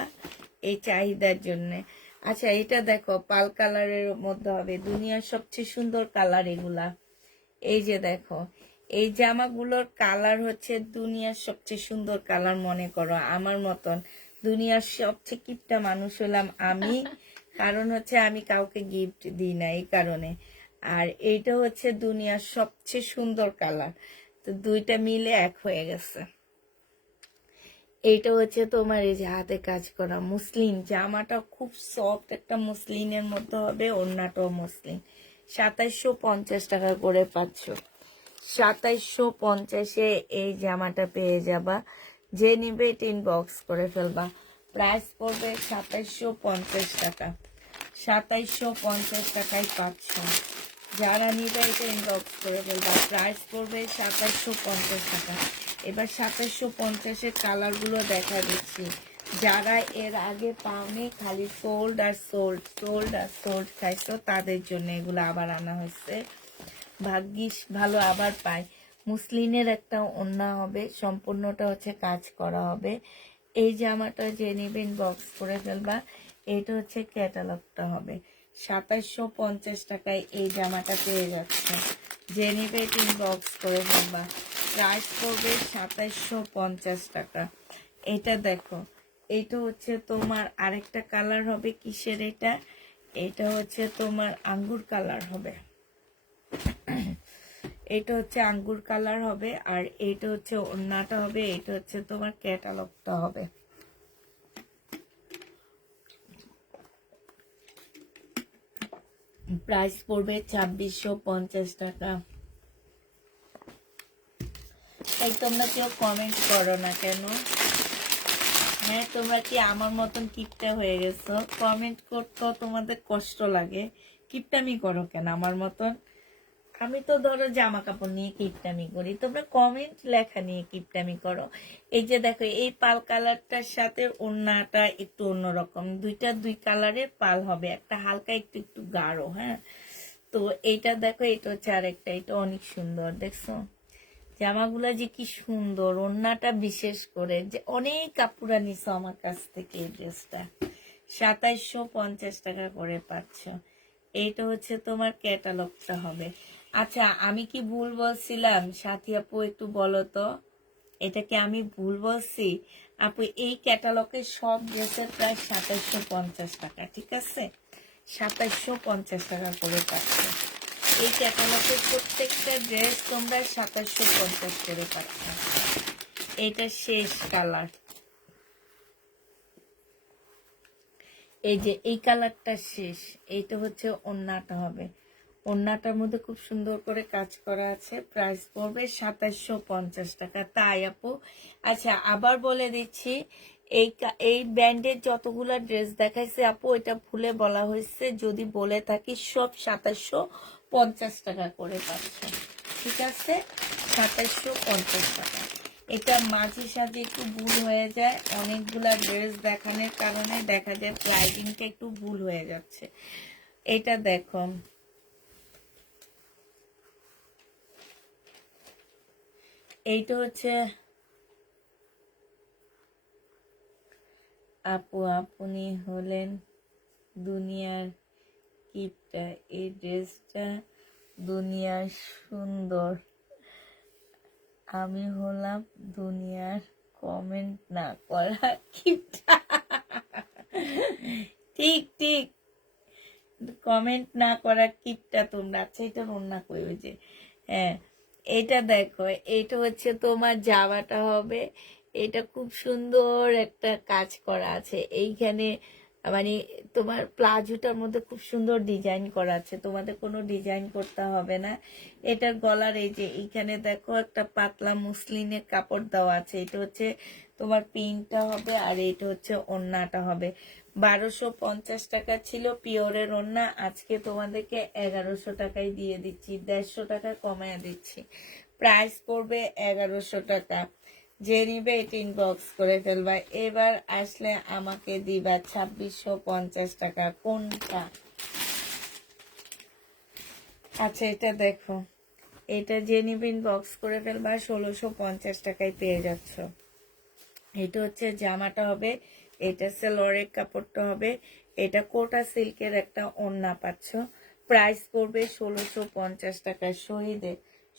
এই চাহিদার জন্যে। আচ্ছা এটা দেখো পাল কালারের মধ্যে হবে, দুনিয়ার সবচেয়ে সুন্দর কালার এগুলা। এই যে দেখো এই জামাগুলোর কালার হচ্ছে দুনিয়ার সবচেয়ে সুন্দর কালার মনে করো আমার মতন। দুনিয়ার সবচেয়ে কিপটা মানুষ হলাম আমি, কারণ হচ্ছে আমি কাউকে গিফট দিই না এই কারণে। আর এইটা হচ্ছে দুনিয়ার সবচেয়ে সুন্দর কালার, তো দুইটা মিলে এক হয়ে গেছে। এইটা হচ্ছে তোমার এই যে হাতে কাজ করা মুসলিন, জামাটা খুব সফট একটা মুসলিনের মধ্যে হবে, ওড়নাটাও মুসলিন। 2750 টাকা করে পাচ্ছ। 2750-এ এই জামাটা পেয়ে যাবা, যে নিবে এটা ইনবক্স করে ফেলবা। প্রাইস পড়বে 2750 টাকা। 2750 টাকায় পাচ্ছ, যারা নিবে এটা ইনবক্স করে ফেলবা। প্রাইস পড়বে 2750 টাকা। এবার 2750-এর কালারগুলো দেখা দিচ্ছি, যারা এর আগে পাওনি, খালি sold are sold sold are sold খাইছো, তাদের জন্য এগুলো আবার আনা হয়েছে। ভাগ্যিস ভালো আবার পাই। মুসলিনের একটা ওড়না হবে, সম্পূর্ণটা হচ্ছে কাজ করা হবে। এই জামাটা যে নেবেন বক্স করে ফেলবা। এটা হচ্ছে ক্যাটালগটা হবে। 2750 টাকায় এই জামাটা পেয়ে যাচ্ছে, যে নেবে তিন বক্স করে ফেলবা। প্রাইস পড়বে 2750 টাকা। এটা দেখো, এটা হচ্ছে তোমার আরেকটা কালার হবে, কিসের এটা, এটা হচ্ছে তোমার আঙ্গুর কালার হবে। এটা হচ্ছে আঙ্গুর কালার হবে, আর এটা হচ্ছে ওড়নাটা হবে, এটা হচ্ছে তোমার ক্যাটালগটা হবে। প্রাইস পড়বে 2650 টাকা। তাই তোমরা কেউ কমেন্ট করো না কেন? হ্যাঁ, তোমরা কি আমার মতন কিপটা হয়ে গেছো? কমেন্ট করতেও তোমাদের কষ্ট লাগে, কিপটামি করো কেন আমার মতন? আমি তো ধরো জামা কাপড় নিয়ে কিপটামি করি, তোমরা কমেন্ট লেখা নিয়ে কিপটামি করো। এই যে দেখো এই পাল কালারটার সাথে ওড়নাটা একটু অন্যরকম, দুইটা দুই কালারের পাল হবে, একটা হালকা একটু একটু গাঢ়। হ্যাঁ, তো এইটা দেখো, এটা হচ্ছে আরেকটা, এটা অনেক সুন্দর দেখছো জামাগুলা যে কি সুন্দর, ওড়নাটা বিশেষ করে, যে অনেক কাপড়া নিছো আমার কাছ থেকে এই ড্রেসটা। 2750 টাকা করে পাচ্ছ। এইটা হচ্ছে তোমার ক্যাটালগটা হবে। আচ্ছা আমি কি ভুল বলছিলাম সাথী আপু, একটু বলো তো, এটা কি আমি ভুল বলছি? আপু এই ক্যাটালগের সব ড্রেসের প্রায় 2750 টাকা, ঠিক আছে? 2750 টাকা করে পাচ্ছ। এই ক্যাটালগের প্রত্যেকটা ড্রেস তোমরা 2750 করে পাচ্ছ। এটা শেষ কালার, এই যে এই কালারটা শেষ। এইটা হচ্ছে ওড়নাটা হবে, ওড়নাটার মধ্যে খুব সুন্দর করে কাজ করা আছে। প্রাইস পড়বে 2750 টাকা। তাই আপু, আচ্ছা আবার বলে দিচ্ছি, এই ব্র্যান্ডের যতগুলা ড্রেস দেখাইছে আপু, এটা ভুলে বলা হয়েছে, যদি বলে থাকি সব 2750 টাকা করে পাচ্ছে, ঠিক আছে? 2750 টাকা। এটা মাঝে সাঝে একটু ভুল হয়ে যায়, অনেকগুলা ড্রেস দেখানোর কারণে দেখা যায় প্রাইজিংটা একটু ভুল হয়ে যাচ্ছে। এটা দেখো, এইটা হচ্ছে আপু, আপনি হলেন দুনিয়ার কিপটা, এই ড্রেসটা দুনিয়ার সুন্দর, আমি হলাম দুনিয়ার কমেন্ট না করা কিপটা। ঠিক ঠিক, কমেন্ট না করা কিপটা তোমরা। আচ্ছা এটা রান্না কই, ওই যে, হ্যাঁ এটা দেখো, এটা হচ্ছে তোমার জামাটা হবে। এটা খুব সুন্দর একটা কাজ করা আছে এইখানে, মানে তোমার প্লাজোটার মধ্যে খুব সুন্দর ডিজাইন করা আছে, তোমাদের কোনো ডিজাইন করতে হবে না। এটার গলার এই যে এইখানে দেখো একটা পাতলা মুসলিনের কাপড় দেওয়া আছে, এটা হচ্ছে তোমার পিনটা হবে, আর এটা হচ্ছে ওড়নাটা হবে। 1250 টাকা ছিল পিওরের ওড়না, আজকে তোমাদেরকে 1100 টাকায় দিয়ে দিচ্ছি, 150 টাকা কমায় দিচ্ছি। প্রাইস পড়বে 1100 টাকা। যে নিবে এটা ইনবক্স করে ফেলবা। এবার আসলে আমাকে দিবা 2650 টাকা। কোনটা? আচ্ছা এটা দেখো, এটা যে নিবে ইনবক্স করে ফেলবা, 1650 টাকায় পেয়ে যাচ্ছ। এটা হচ্ছে জামাটা হবে, এটা সালোয়ারের কাপড়টা হবে, এটা কোটা সিল্কের একটা ওড়না পাচ্ছ। প্রাইস পড়বে 1650 টাকায়। শহীদে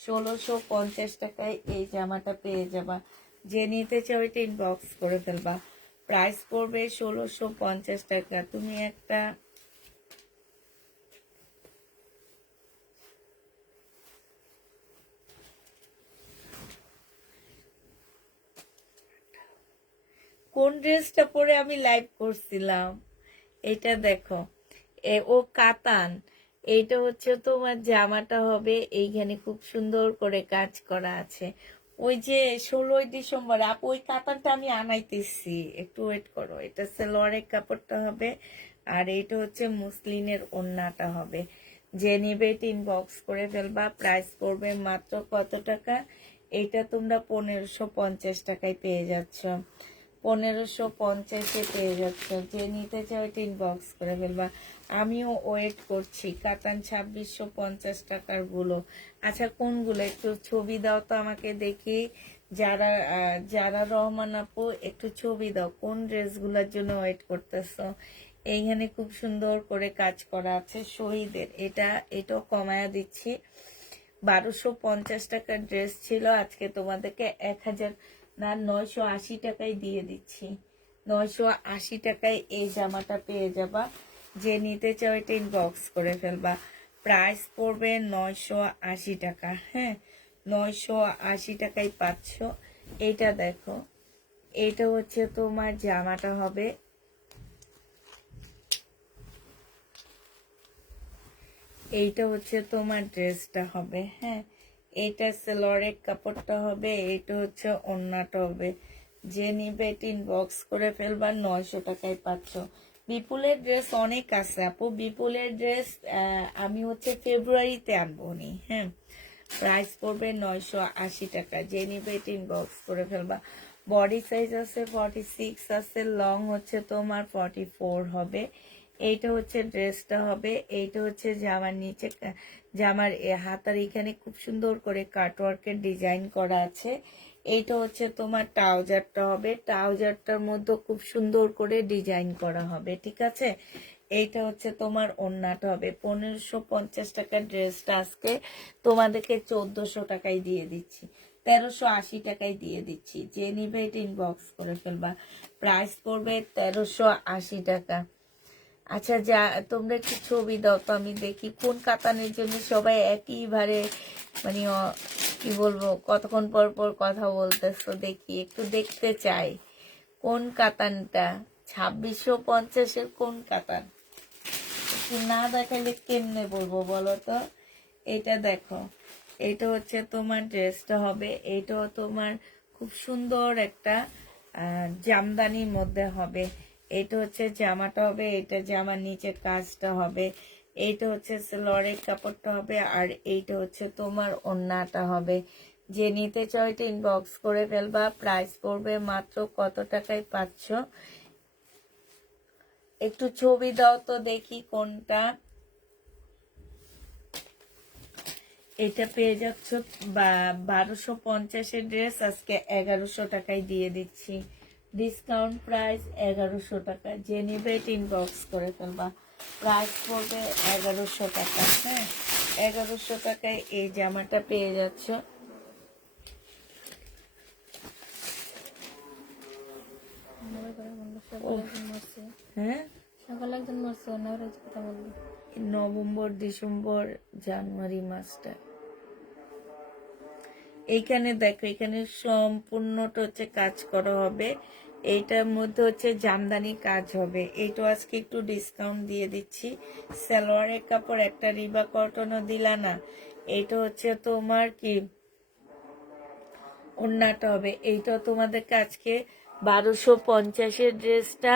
1650 টাকায় এই জামাটা পেয়ে যাবা। যে নিতে চাও এটা ইনবক্স করে ফেলবা। প্রাইস পড়বে 1650 টাকা। তুমি একটা কোন ড্রেসটা পরে আমি লাইভ করছিলাম, এটা দেখো, ও কাতান। এইটা হচ্ছে তোমার জামাটা হবে, এইখানে খুব সুন্দর করে কাজ করা আছে। ওই যে 16ই ডিসেম্বর আপু ওই কাতানটা আমি আনাইতেছি, একটু ওয়েট করো। এটা সালোয়ারের কাপড়টা হবে, আর এটা হচ্ছে মুসলিনের ওড়নাটা হবে। যে নিবে ইনবক্স করে ফেলবা। প্রাইস পড়বে মাত্র কত টাকা? এটা তোমরা 1550 টাকায় পেয়ে যাচ্ছ। 1550-এ পেয়ে যাচ্ছে। যে নিতে চাও এটা ইনবক্স করে ফেলবা। আমিও ওয়েট করছি কাতান 2650 টাকার গুলো। আচ্ছা কোনগুলো একটু ছবি দাও তো আমাকে দেখি। যারা রহমান আপু একটু ছবি দাও, কোন ড্রেসগুলোর জন্য ওয়েট করতেছো। এইখানে খুব সুন্দর করে কাজ করা আছে শহীদের। এটাও কমায়া দিচ্ছি। 1250 টাকার ড্রেস ছিল, আজকে তোমাদেরকে 980 টাকায় দিয়ে দিচ্ছি। 980 টাকায় এই জামাটা পেয়ে যাবা। যে নিতে চাও এটা ইনবক্স করে ফেলবা। প্রাইস পড়বে 980 টাকা। হ্যাঁ, 980 টাকায় পাচ্ছ। এটা দেখো, এটা হচ্ছে তোমার জামাটা হবে, এইটা হচ্ছে তোমার ড্রেসটা হবে। হ্যাঁ, এইটা সালোয়ারের কাপড়টা হবে, এইটা হচ্ছে ওড়নাটা হবে। যে নিবে এটা ইনবক্স করে ফেলবা। 900 টাকায় পাচ্ছ। বিপুলের ড্রেস অনেক আছে আপু, বিপুলের ড্রেস আমি হচ্ছে ফেব্রুয়ারিতে আনবো নি। হ্যাঁ, প্রাইস পড়বে 980 টাকা। যে নিবে এটা ইনবক্স করে ফেলবা। বডি সাইজ আছে 46 আছে, লং হচ্ছে তোমার 44 হবে। এইটা হচ্ছে ড্রেসটা হবে, এইটা হচ্ছে জামার নিচে, জামার হাতার এখানে খুব সুন্দর করে কাটওয়ার্কের ডিজাইন করা আছে। এইটা হচ্ছে তোমার ট্রাউজারটা হবে, ট্রাউজারটার মধ্যে খুব সুন্দর করে ডিজাইন করা হবে। ঠিক আছে, এইটা হচ্ছে তোমার ওড়নাটা হবে। 1550 টাকার ড্রেসটা আজকে তোমাদেরকে 1400 টাকায় দিয়ে দিচ্ছি, 1380 টাকায় দিয়ে দিচ্ছি। যে নিবে এটা ইনবক্স করে ফেলবা। প্রাইস পড়বে 1380 টাকা। আচ্ছা যা, তোমরা একটু ছবি দাও তো আমি দেখি কোন কাতানের জন্য সবাই একইবারে মানে কি বলবো কতক্ষণ পর পর কথা বলতেছো, দেখি একটু দেখতে চাই কোন কাতানটা। 2650-এর কোন কাতান? একটু না দেখাইলে কেমনে বলবো বলো তো। এটা দেখো, এটা হচ্ছে তোমার ড্রেসটা হবে, এটাও তোমার খুব সুন্দর একটা জামদানির মধ্যে হবে। এটা হচ্ছে জামাটা হবে, এটা জামার নিচে কাজটা হবে, এইটা হচ্ছে সালোয়ারের কাপড়টা হবে, আর এইটা হচ্ছে তোমার ওড়নাটা হবে। যে নিতে চাও এটা ইনবক্স করে ফেলবা। প্রাইস পড়বে মাত্র কত টাকায় পাচ্ছ? একটু ছবি দাও তো দেখি কোনটা। এটা পেয়ে যাচ্ছ 1250-এর ড্রেস আজকে 1100 টাকায় দিয়ে দিচ্ছি। ডিসকাউন্ট প্রাইস 1100 টাকা। যে নিবে এটা ইনবক্স করে ফেলবা। প্রাইস পড়বে 1100 টাকা। হ্যাঁ, 1100 টাকায় এই জামাটা পেয়ে যাচ্ছ। হ্যাঁ, সকালে একজন মরছে, অন্যরা কথা বললো। নভেম্বর ডিসেম্বর জানুয়ারি মাসটা এইখানে দেখো, এখানে সম্পূর্ণটা হচ্ছে কাজ করা হবে। এইটার মধ্যে হচ্ছে জামদানি কাজ হবে। এইটা আজকে একটু ডিসকাউন্ট দিয়ে দিচ্ছি। সালোয়ারের কাপড় একটা রিবা কটনও দিলা না। এইটা হচ্ছে তোমার কি ওড়নাটা হবে। এইটা তোমাদেরকে আজকে 1250-এর ড্রেসটা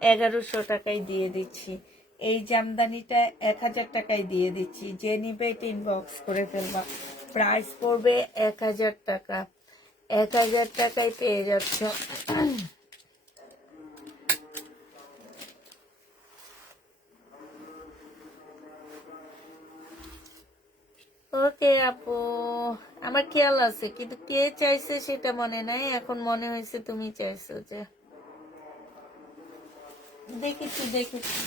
1100 টাকায় দিয়ে দিচ্ছি। এই জামদানিটা 1000 টাকায় দিয়ে দিচ্ছি। যে নিবে এটা ইনবক্স করে ফেলবা। প্রাইস পড়বে 1000 টাকা। 1000 টাকায় পেয়ে যাচ্ছ। ওকে আপু, আমার খেয়াল আছে কিন্তু কে চাইছে সেটা মনে নাই, এখন মনে হয়েছে তুমি চাইছো। যে দেখেছি দেখেছি।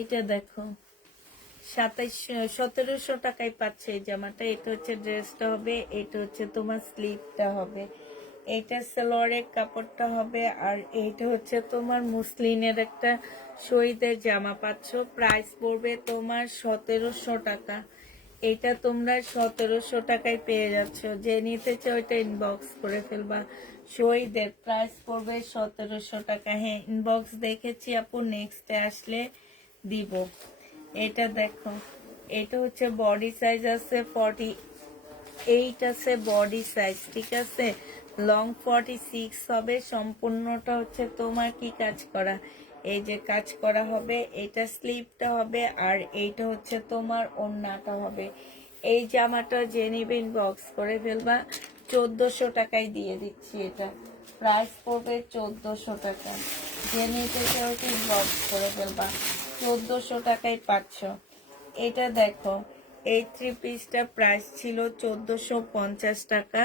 এটা দেখো 1700 টাকায় পাচ্ছে এই জামাটা। এটা হচ্ছে ড্রেসটা হবে, এটা হচ্ছে তোমার স্লিভটা হবে, এটা সালোয়ারের কাপড়টা হবে, আর এইটা হচ্ছে তোমার মুসলিনের একটা শহীদের জামা পাচ্ছ। প্রাইস পড়বে তোমার 1700 টাকা। এটা তোমরা 1700 টাকায় পেয়ে যাচ্ছ। যে নিতে চাও এটা ইনবক্স করে ফেলবা। শহীদের প্রাইস পড়বে 1700 টাকা। হ্যাঁ ইনবক্স দেখেছি আপু, নেক্সটে আসলে দিব। এটা দেখো, এটা হচ্ছে বডি সাইজ আছে 48 আছে বডি সাইজ, ঠিক আছে। লং 46 হবে। সম্পূর্ণটা হচ্ছে তোমার কি কাজ করা, এই যে কাজ করা হবে। এটা স্লিভটা হবে, আর এইটা হচ্ছে তোমার ওড়নাটা হবে। এই জামাটা যে নিবে ইনবক্স করে ফেলবা। 1400 টাকায় দিয়ে দিচ্ছি এটা। প্রাইস পড়বে 1400 টাকা। যে নিতে চাও ইনবক্স করে ফেলবা। 1400 টাকায় পাচ্ছ। এটা দেখো, এই থ্রি পিসটা প্রাইস ছিল 1450 টাকা।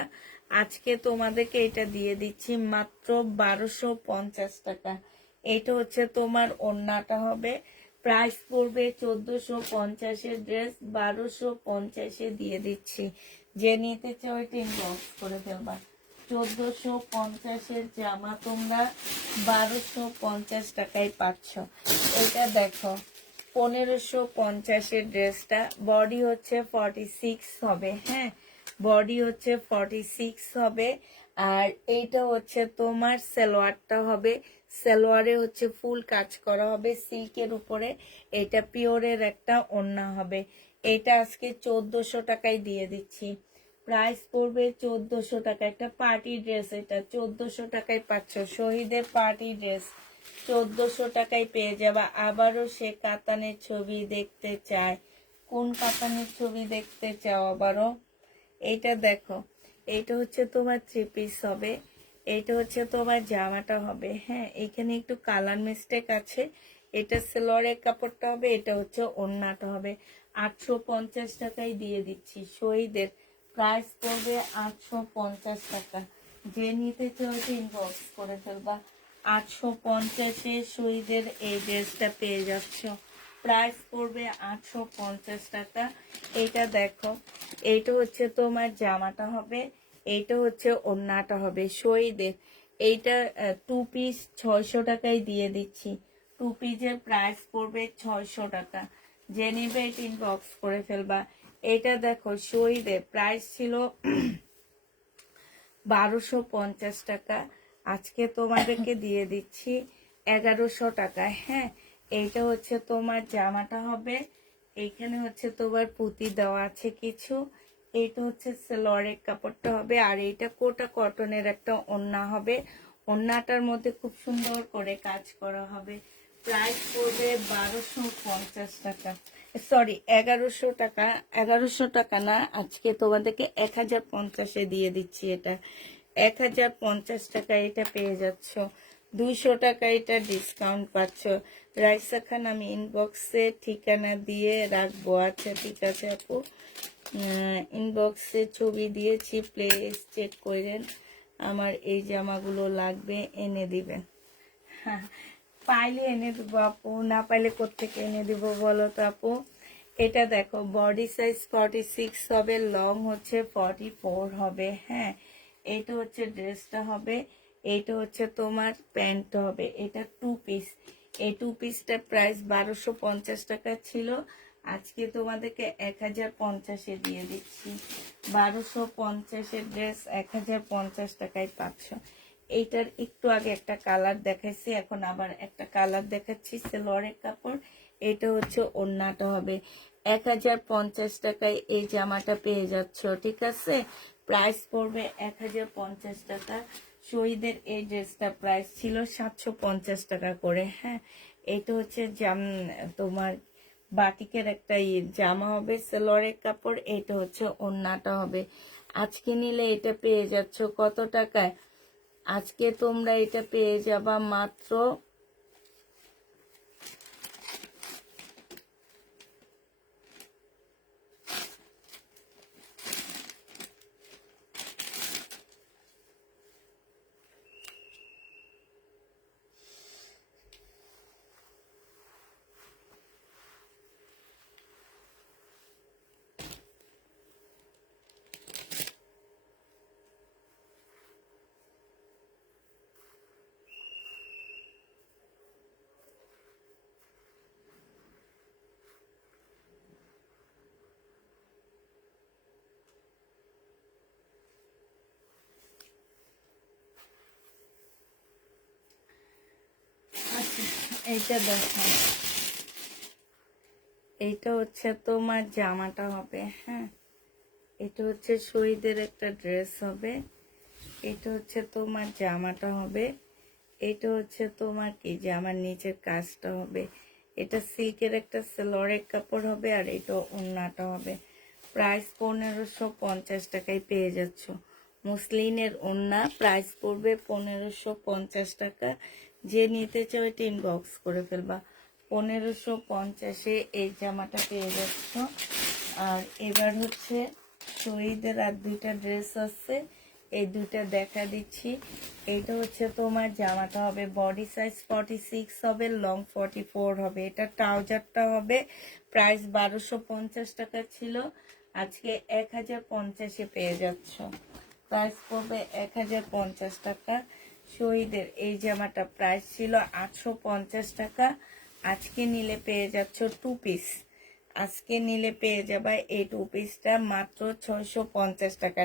আজকে তোমাদেরকে এটা দিয়ে দিচ্ছি মাত্র 1250 টাকা। এটা হচ্ছে তোমার ওড়নাটা হবে। প্রাইস পড়বে 1450-এর ড্রেস 1250-এ দিয়ে দিচ্ছি। যে নিতে চাও এটা ইনবক্স করে ফেলবা। 1450-এর জামা তোমরা 1250 টাকায় পাচ্ছ। এটা দেখো 1550-এর ড্রেসটা, বডি হচ্ছে 46 হবে। হ্যাঁ বডি হচ্ছে 46 হবে। আর এইটা হচ্ছে তোমার সালোয়ারটা হবে। সালোয়ারে হচ্ছে ফুল কাজ করা হবে সিল্কের উপরে। এটা পিওরের একটা ওড়না হবে। এটা আজকে 1400 টাকায় দিয়ে দিচ্ছি। প্রাইস পড়বে 1400 টাকা। একটা পার্টি ড্রেস, এটা 1400 টাকায় পাচ্ছ। শহীদের পার্টি ড্রেস 1400 টাকায় পেয়ে যাবা। আবারও সে কাতানের ছবি দেখতে চায়। কোন কাতানের ছবি দেখতে চাও আবারও? এইটা দেখো, এইটা হচ্ছে তোমার থ্রি পিস হবে। এইটা হচ্ছে তোমার জামাটা হবে। হ্যাঁ এখানে একটু কালার মিস্টেক আছে। এটা সালোয়ারের কাপড়টা হবে, এটা হচ্ছে ওড়নাটা হবে। 850 টাকায় দিয়ে দিচ্ছি। শহীদের প্রাইস পড়বে 850 টাকা। যে নিতে চাইছে ইনবক্স করে ফেলবা। 850-এ শহীদের এই ড্রেসটা পেয়ে যাচ্ছ। প্রাইস পড়বে 850 টাকা। এইটা দেখো, এইটা হচ্ছে তোমার জামাটা হবে, এইটা হচ্ছে ওড়নাটা হবে শহীদের। এইটা টু পিস 600 টাকায় দিয়ে দিচ্ছি। টু পিসের প্রাইস পড়বে 600 টাকা। যে নিবে এটা ইনবক্স করে ফেলবা। এটা দেখো শহীদের প্রাইস ছিল 1250 টাকা। আজকে তোমাদেরকে দিয়ে দিচ্ছি 1100 টাকায়। হ্যাঁ এইটা হচ্ছে তোমার জামাটা হবে। এইখানে হচ্ছে তোমার পুঁতি দেওয়া আছে কিছু। এইটা হচ্ছে সালোয়ারের কাপড়টা হবে, আর এইটা কোটা কটনের একটা ওড়না হবে। ওড়নাটার মধ্যে খুব সুন্দর করে কাজ করা হবে। প্রাইস পড়বে 1250 টাকা, সরি 1100 টাকা। 1100 টাকা না, আজকে তোমাদেরকে 1050-এ দিয়ে দিচ্ছি। এটা 1050 টাকা এটা পেয়ে যাচ্ছ। 200 টাকা এটা ডিসকাউন্ট পাচ্ছ। রাইসা খান আমি ইনবক্সে ঠিকানা দিয়ে রাখবো। আচ্ছা ঠিক আছে আপু, ইনবক্সে ছবি দিয়েছি, প্লিজ চেক করেন। আমার এই জামাগুলো লাগবে, এনে দিবেন। হ্যাঁ পাইলে এনে দেবো আপু, না পাইলে কোত্থেকে এনে দিব বলো তো আপু। এটা দেখো বডি সাইজ 46 হবে, লং হচ্ছে 44 হবে। হ্যাঁ এইটা হচ্ছে ড্রেসটা হবে, এইটা হচ্ছে তোমার প্যান্ট হবে। এটা টু পিস। এই টু পিসটা প্রাইস 1250 টাকা ছিল। আজকে তোমাদেরকে 1050-এ দিয়ে দিচ্ছি। 1250-এর ড্রেস 1050 টাকায় পাচ্ছ। এইটার একটু আগে একটা কালার দেখাইছি, এখন আবার একটা কালার দেখাচ্ছি সালোয়ারের কাপড়। এটা হচ্ছে ওড়নাটা হবে। 1050 টাকায় এই জামাটা পেয়ে যাচ্ছ, ঠিক আছে। প্রাইস পড়বে 1050 টাকা। শহীদের এই ড্রেসটা প্রাইস ছিল 750 টাকা করে। হ্যাঁ, এটা হচ্ছে তোমার বাটিকের একটা জামা হবে, সেলোয়ারের কাপড়। এটা হচ্ছে ওড়নাটা হবে। আজকে নিলে এটা পেয়ে যাচ্ছ কত টাকায়? আজকে তোমরা এটা পেয়ে যাবা মাত্র এইটা দেখো, এইটা হচ্ছে তোমার জামাটা হবে। হ্যাঁ, এটা হচ্ছে শহীদের একটা ড্রেস হবে। এটা হচ্ছে তোমার জামাটা হবে। এটা হচ্ছে তোমার কি জামার নিচের কাজটা হবে। এটা সিল্কের একটা সেলোয়ারের কাপড় হবে, আর এটা ওড়নাটা হবে। প্রাইস 1550 টাকায় পেয়ে যাচ্ছ। মুসলিনের ওড়না প্রাইস পড়বে 1550 টাকা। যে নিতে চাও এটা ইনবক্স করে ফেলবা। 1550-এ এই জামাটা পেয়ে যাচ্ছ। আর এবার হচ্ছে শহীদের আর দুইটা ড্রেস আছে, এই দুইটা দেখা দিচ্ছি। এইটা হচ্ছে তোমার জামাটা হবে বডি সাইজ 46 হবে, লং 44 হবে। এটা ট্রাউজারটা হবে। প্রাইস 1250 টাকা ছিল, আজকে 1050-এ পেয়ে যাচ্ছ। প্রাইস পড়বে 1050 টাকা। শহীদের এই জামাটা প্রাইস ছিল 850 টাকা, আজকে নিলে পেয়ে যাচ্ছ 2 পিস। আজকে নিলে পেয়ে যাবে এই 2 পিসটা মাত্র 650 টাকা।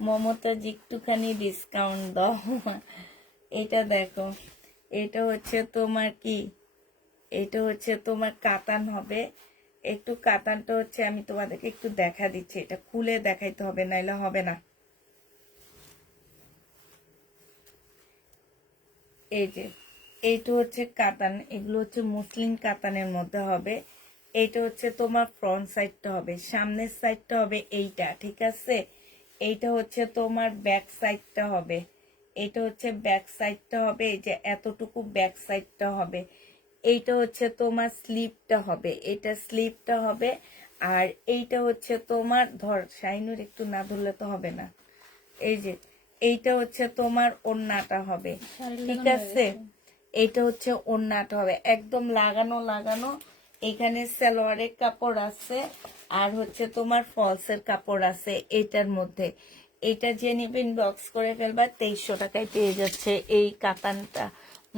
মমতাজ একটুখানি ডিসকাউন্ট দাও। এটা দেখো, এটা হচ্ছে তোমার কি, এটা হচ্ছে তোমার কাতান হবে। একটু কাতানটা হচ্ছে আমি তোমাদেরকে একটু দেখা দিচ্ছি, এটা খুলে দেখাইতে হবে, নাইলে হবে না। এই যে এইটা হচ্ছে কাতান, এগুলো হচ্ছে মুসলিম কাতানের মধ্যে হবে। এইটা হচ্ছে তোমার ফ্রন্ট সাইডটা হবে, সামনের সাইডটা হবে এইটা, ঠিক আছে। এইটা হচ্ছে তোমার ব্যাক সাইডটা হবে। এইটা হচ্ছে ব্যাক সাইডটা হবে, এই যে এতটুকু ব্যাক সাইডটা হবে। এইটা হচ্ছে তোমার স্লিপটা হবে, এটা স্লিপটা হবে। আর এইটা হচ্ছে তোমার ধর শাইনুর একটু না ধরলে তো হবে না। এই যে এইটা হচ্ছে তোমার ওড়নাটা হবে, ঠিক আছে। এইটা হচ্ছে ওড়নাটা হবে একদম লাগানো লাগানো। এখানে সালোয়ারের কাপড় আছে, আর হচ্ছে তোমার ফলসের কাপড় আছে এটার মধ্যে। এটা যে নিবেন বক্স করে ফেলবা, 2300 টাকায় পেয়ে যাচ্ছে এই কাতানটা।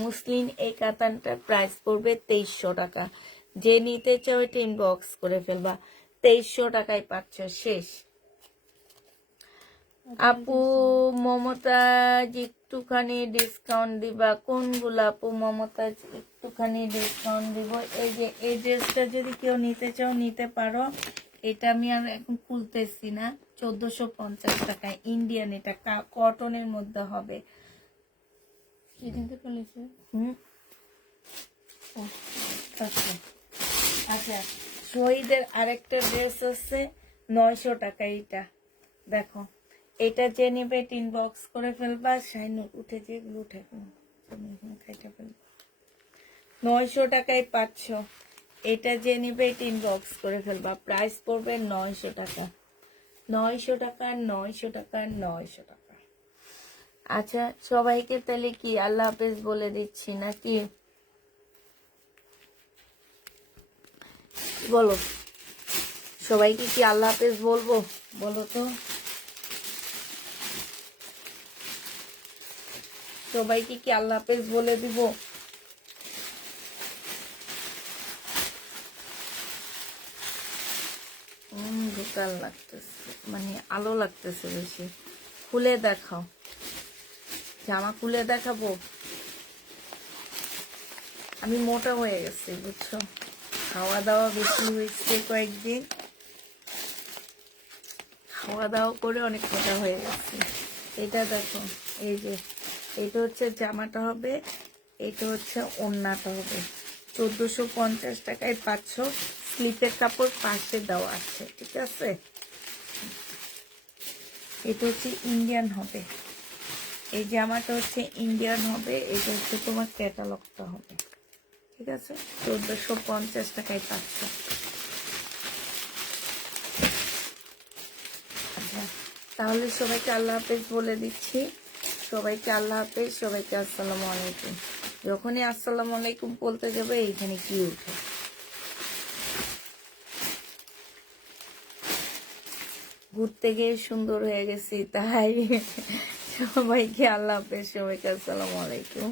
মুসলিম এই কাতানটার প্রাইস পড়বে 2300 টাকা। যে নিতে চাও এটা ইনবক্স করে ফেলবা, 2300 টাকায় পাচ্ছ। শেষ। আপু মমতাজ একটুখানি ডিসকাউন্ট দিবা? কোনগুলো আপু মমতাজ একটুখানি ডিসকাউন্ট দিব? এই যে এই ড্রেসটা যদি কেউ নিতে চাও নিতে পারো। এটা আমি আর এখন খুলতেছি না। 1450 টাকায় ইন্ডিয়ান, এটা কটনের মধ্যে হবে। আচ্ছা, শহীদের আরেকটা ড্রেস আছে 900 টাকা। এইটা দেখো, এটা যে নিবে ইনবক্স করে ফেলবা। শাইনুর উঠে যে এগুলো উঠে খাইতে ফেলবা। 900 টাকায় পাচ্ছ। এটা যে নিবে ইনবক্স করে ফেলবা। প্রাইস পড়বে 900 টাকা, 900 টাকা, 900 টাকা, 900 টাকা। আচ্ছা, সবাইকে তাহলে কি আল্লাহ হাফেজ বলে দিচ্ছি নাকি? বলো, সবাইকে কি আল্লাহ হাফেজ বলবো? বলো তো, সবাইকে কি আল্লাহ হাফেজ বলে দিব? দোকান লাগতেছে, মানে আলো লাগতেছে বেশি। খুলে দেখাও, জামা খুলে দেখাবো। আমি মোটা হয়ে গেছি বুঝছো। খাওয়া দাওয়া বেশি হয়েছে কয়েকদিন, খাওয়া দাওয়া করে অনেক মোটা হয়ে গেছে। এটা দেখো, এই যে এটা হচ্ছে জামাটা হবে, এটা হচ্ছে ওড়নাটা হবে। 1450 টাকায় 500 স্লিপের কাপড় পাশে দেওয়া আছে, ঠিক আছে। এটা হচ্ছে ইন্ডিয়ান হবে, এই জামাটা হচ্ছে ইন্ডিয়ান হবে, এটা হচ্ছে তোমার ক্যাটালগটা হবে, ঠিক আছে। 1450 টাকায় 500। আচ্ছা, তাহলে সবাইকে আল্লাহ হাফেজ বলে দিচ্ছি। সবাইকে আল্লাহ হাফেজ, সবাইকে আসসালামু আলাইকুম। যখনই আসসালামু আলাইকুম বলতে যাবে এইখানে কি উঠে, ঘুরতে গিয়ে সুন্দর হয়ে গেছি তাই। সবাইকে আল্লাহ হাফেজ, সবাইকে আসসালামু আলাইকুম।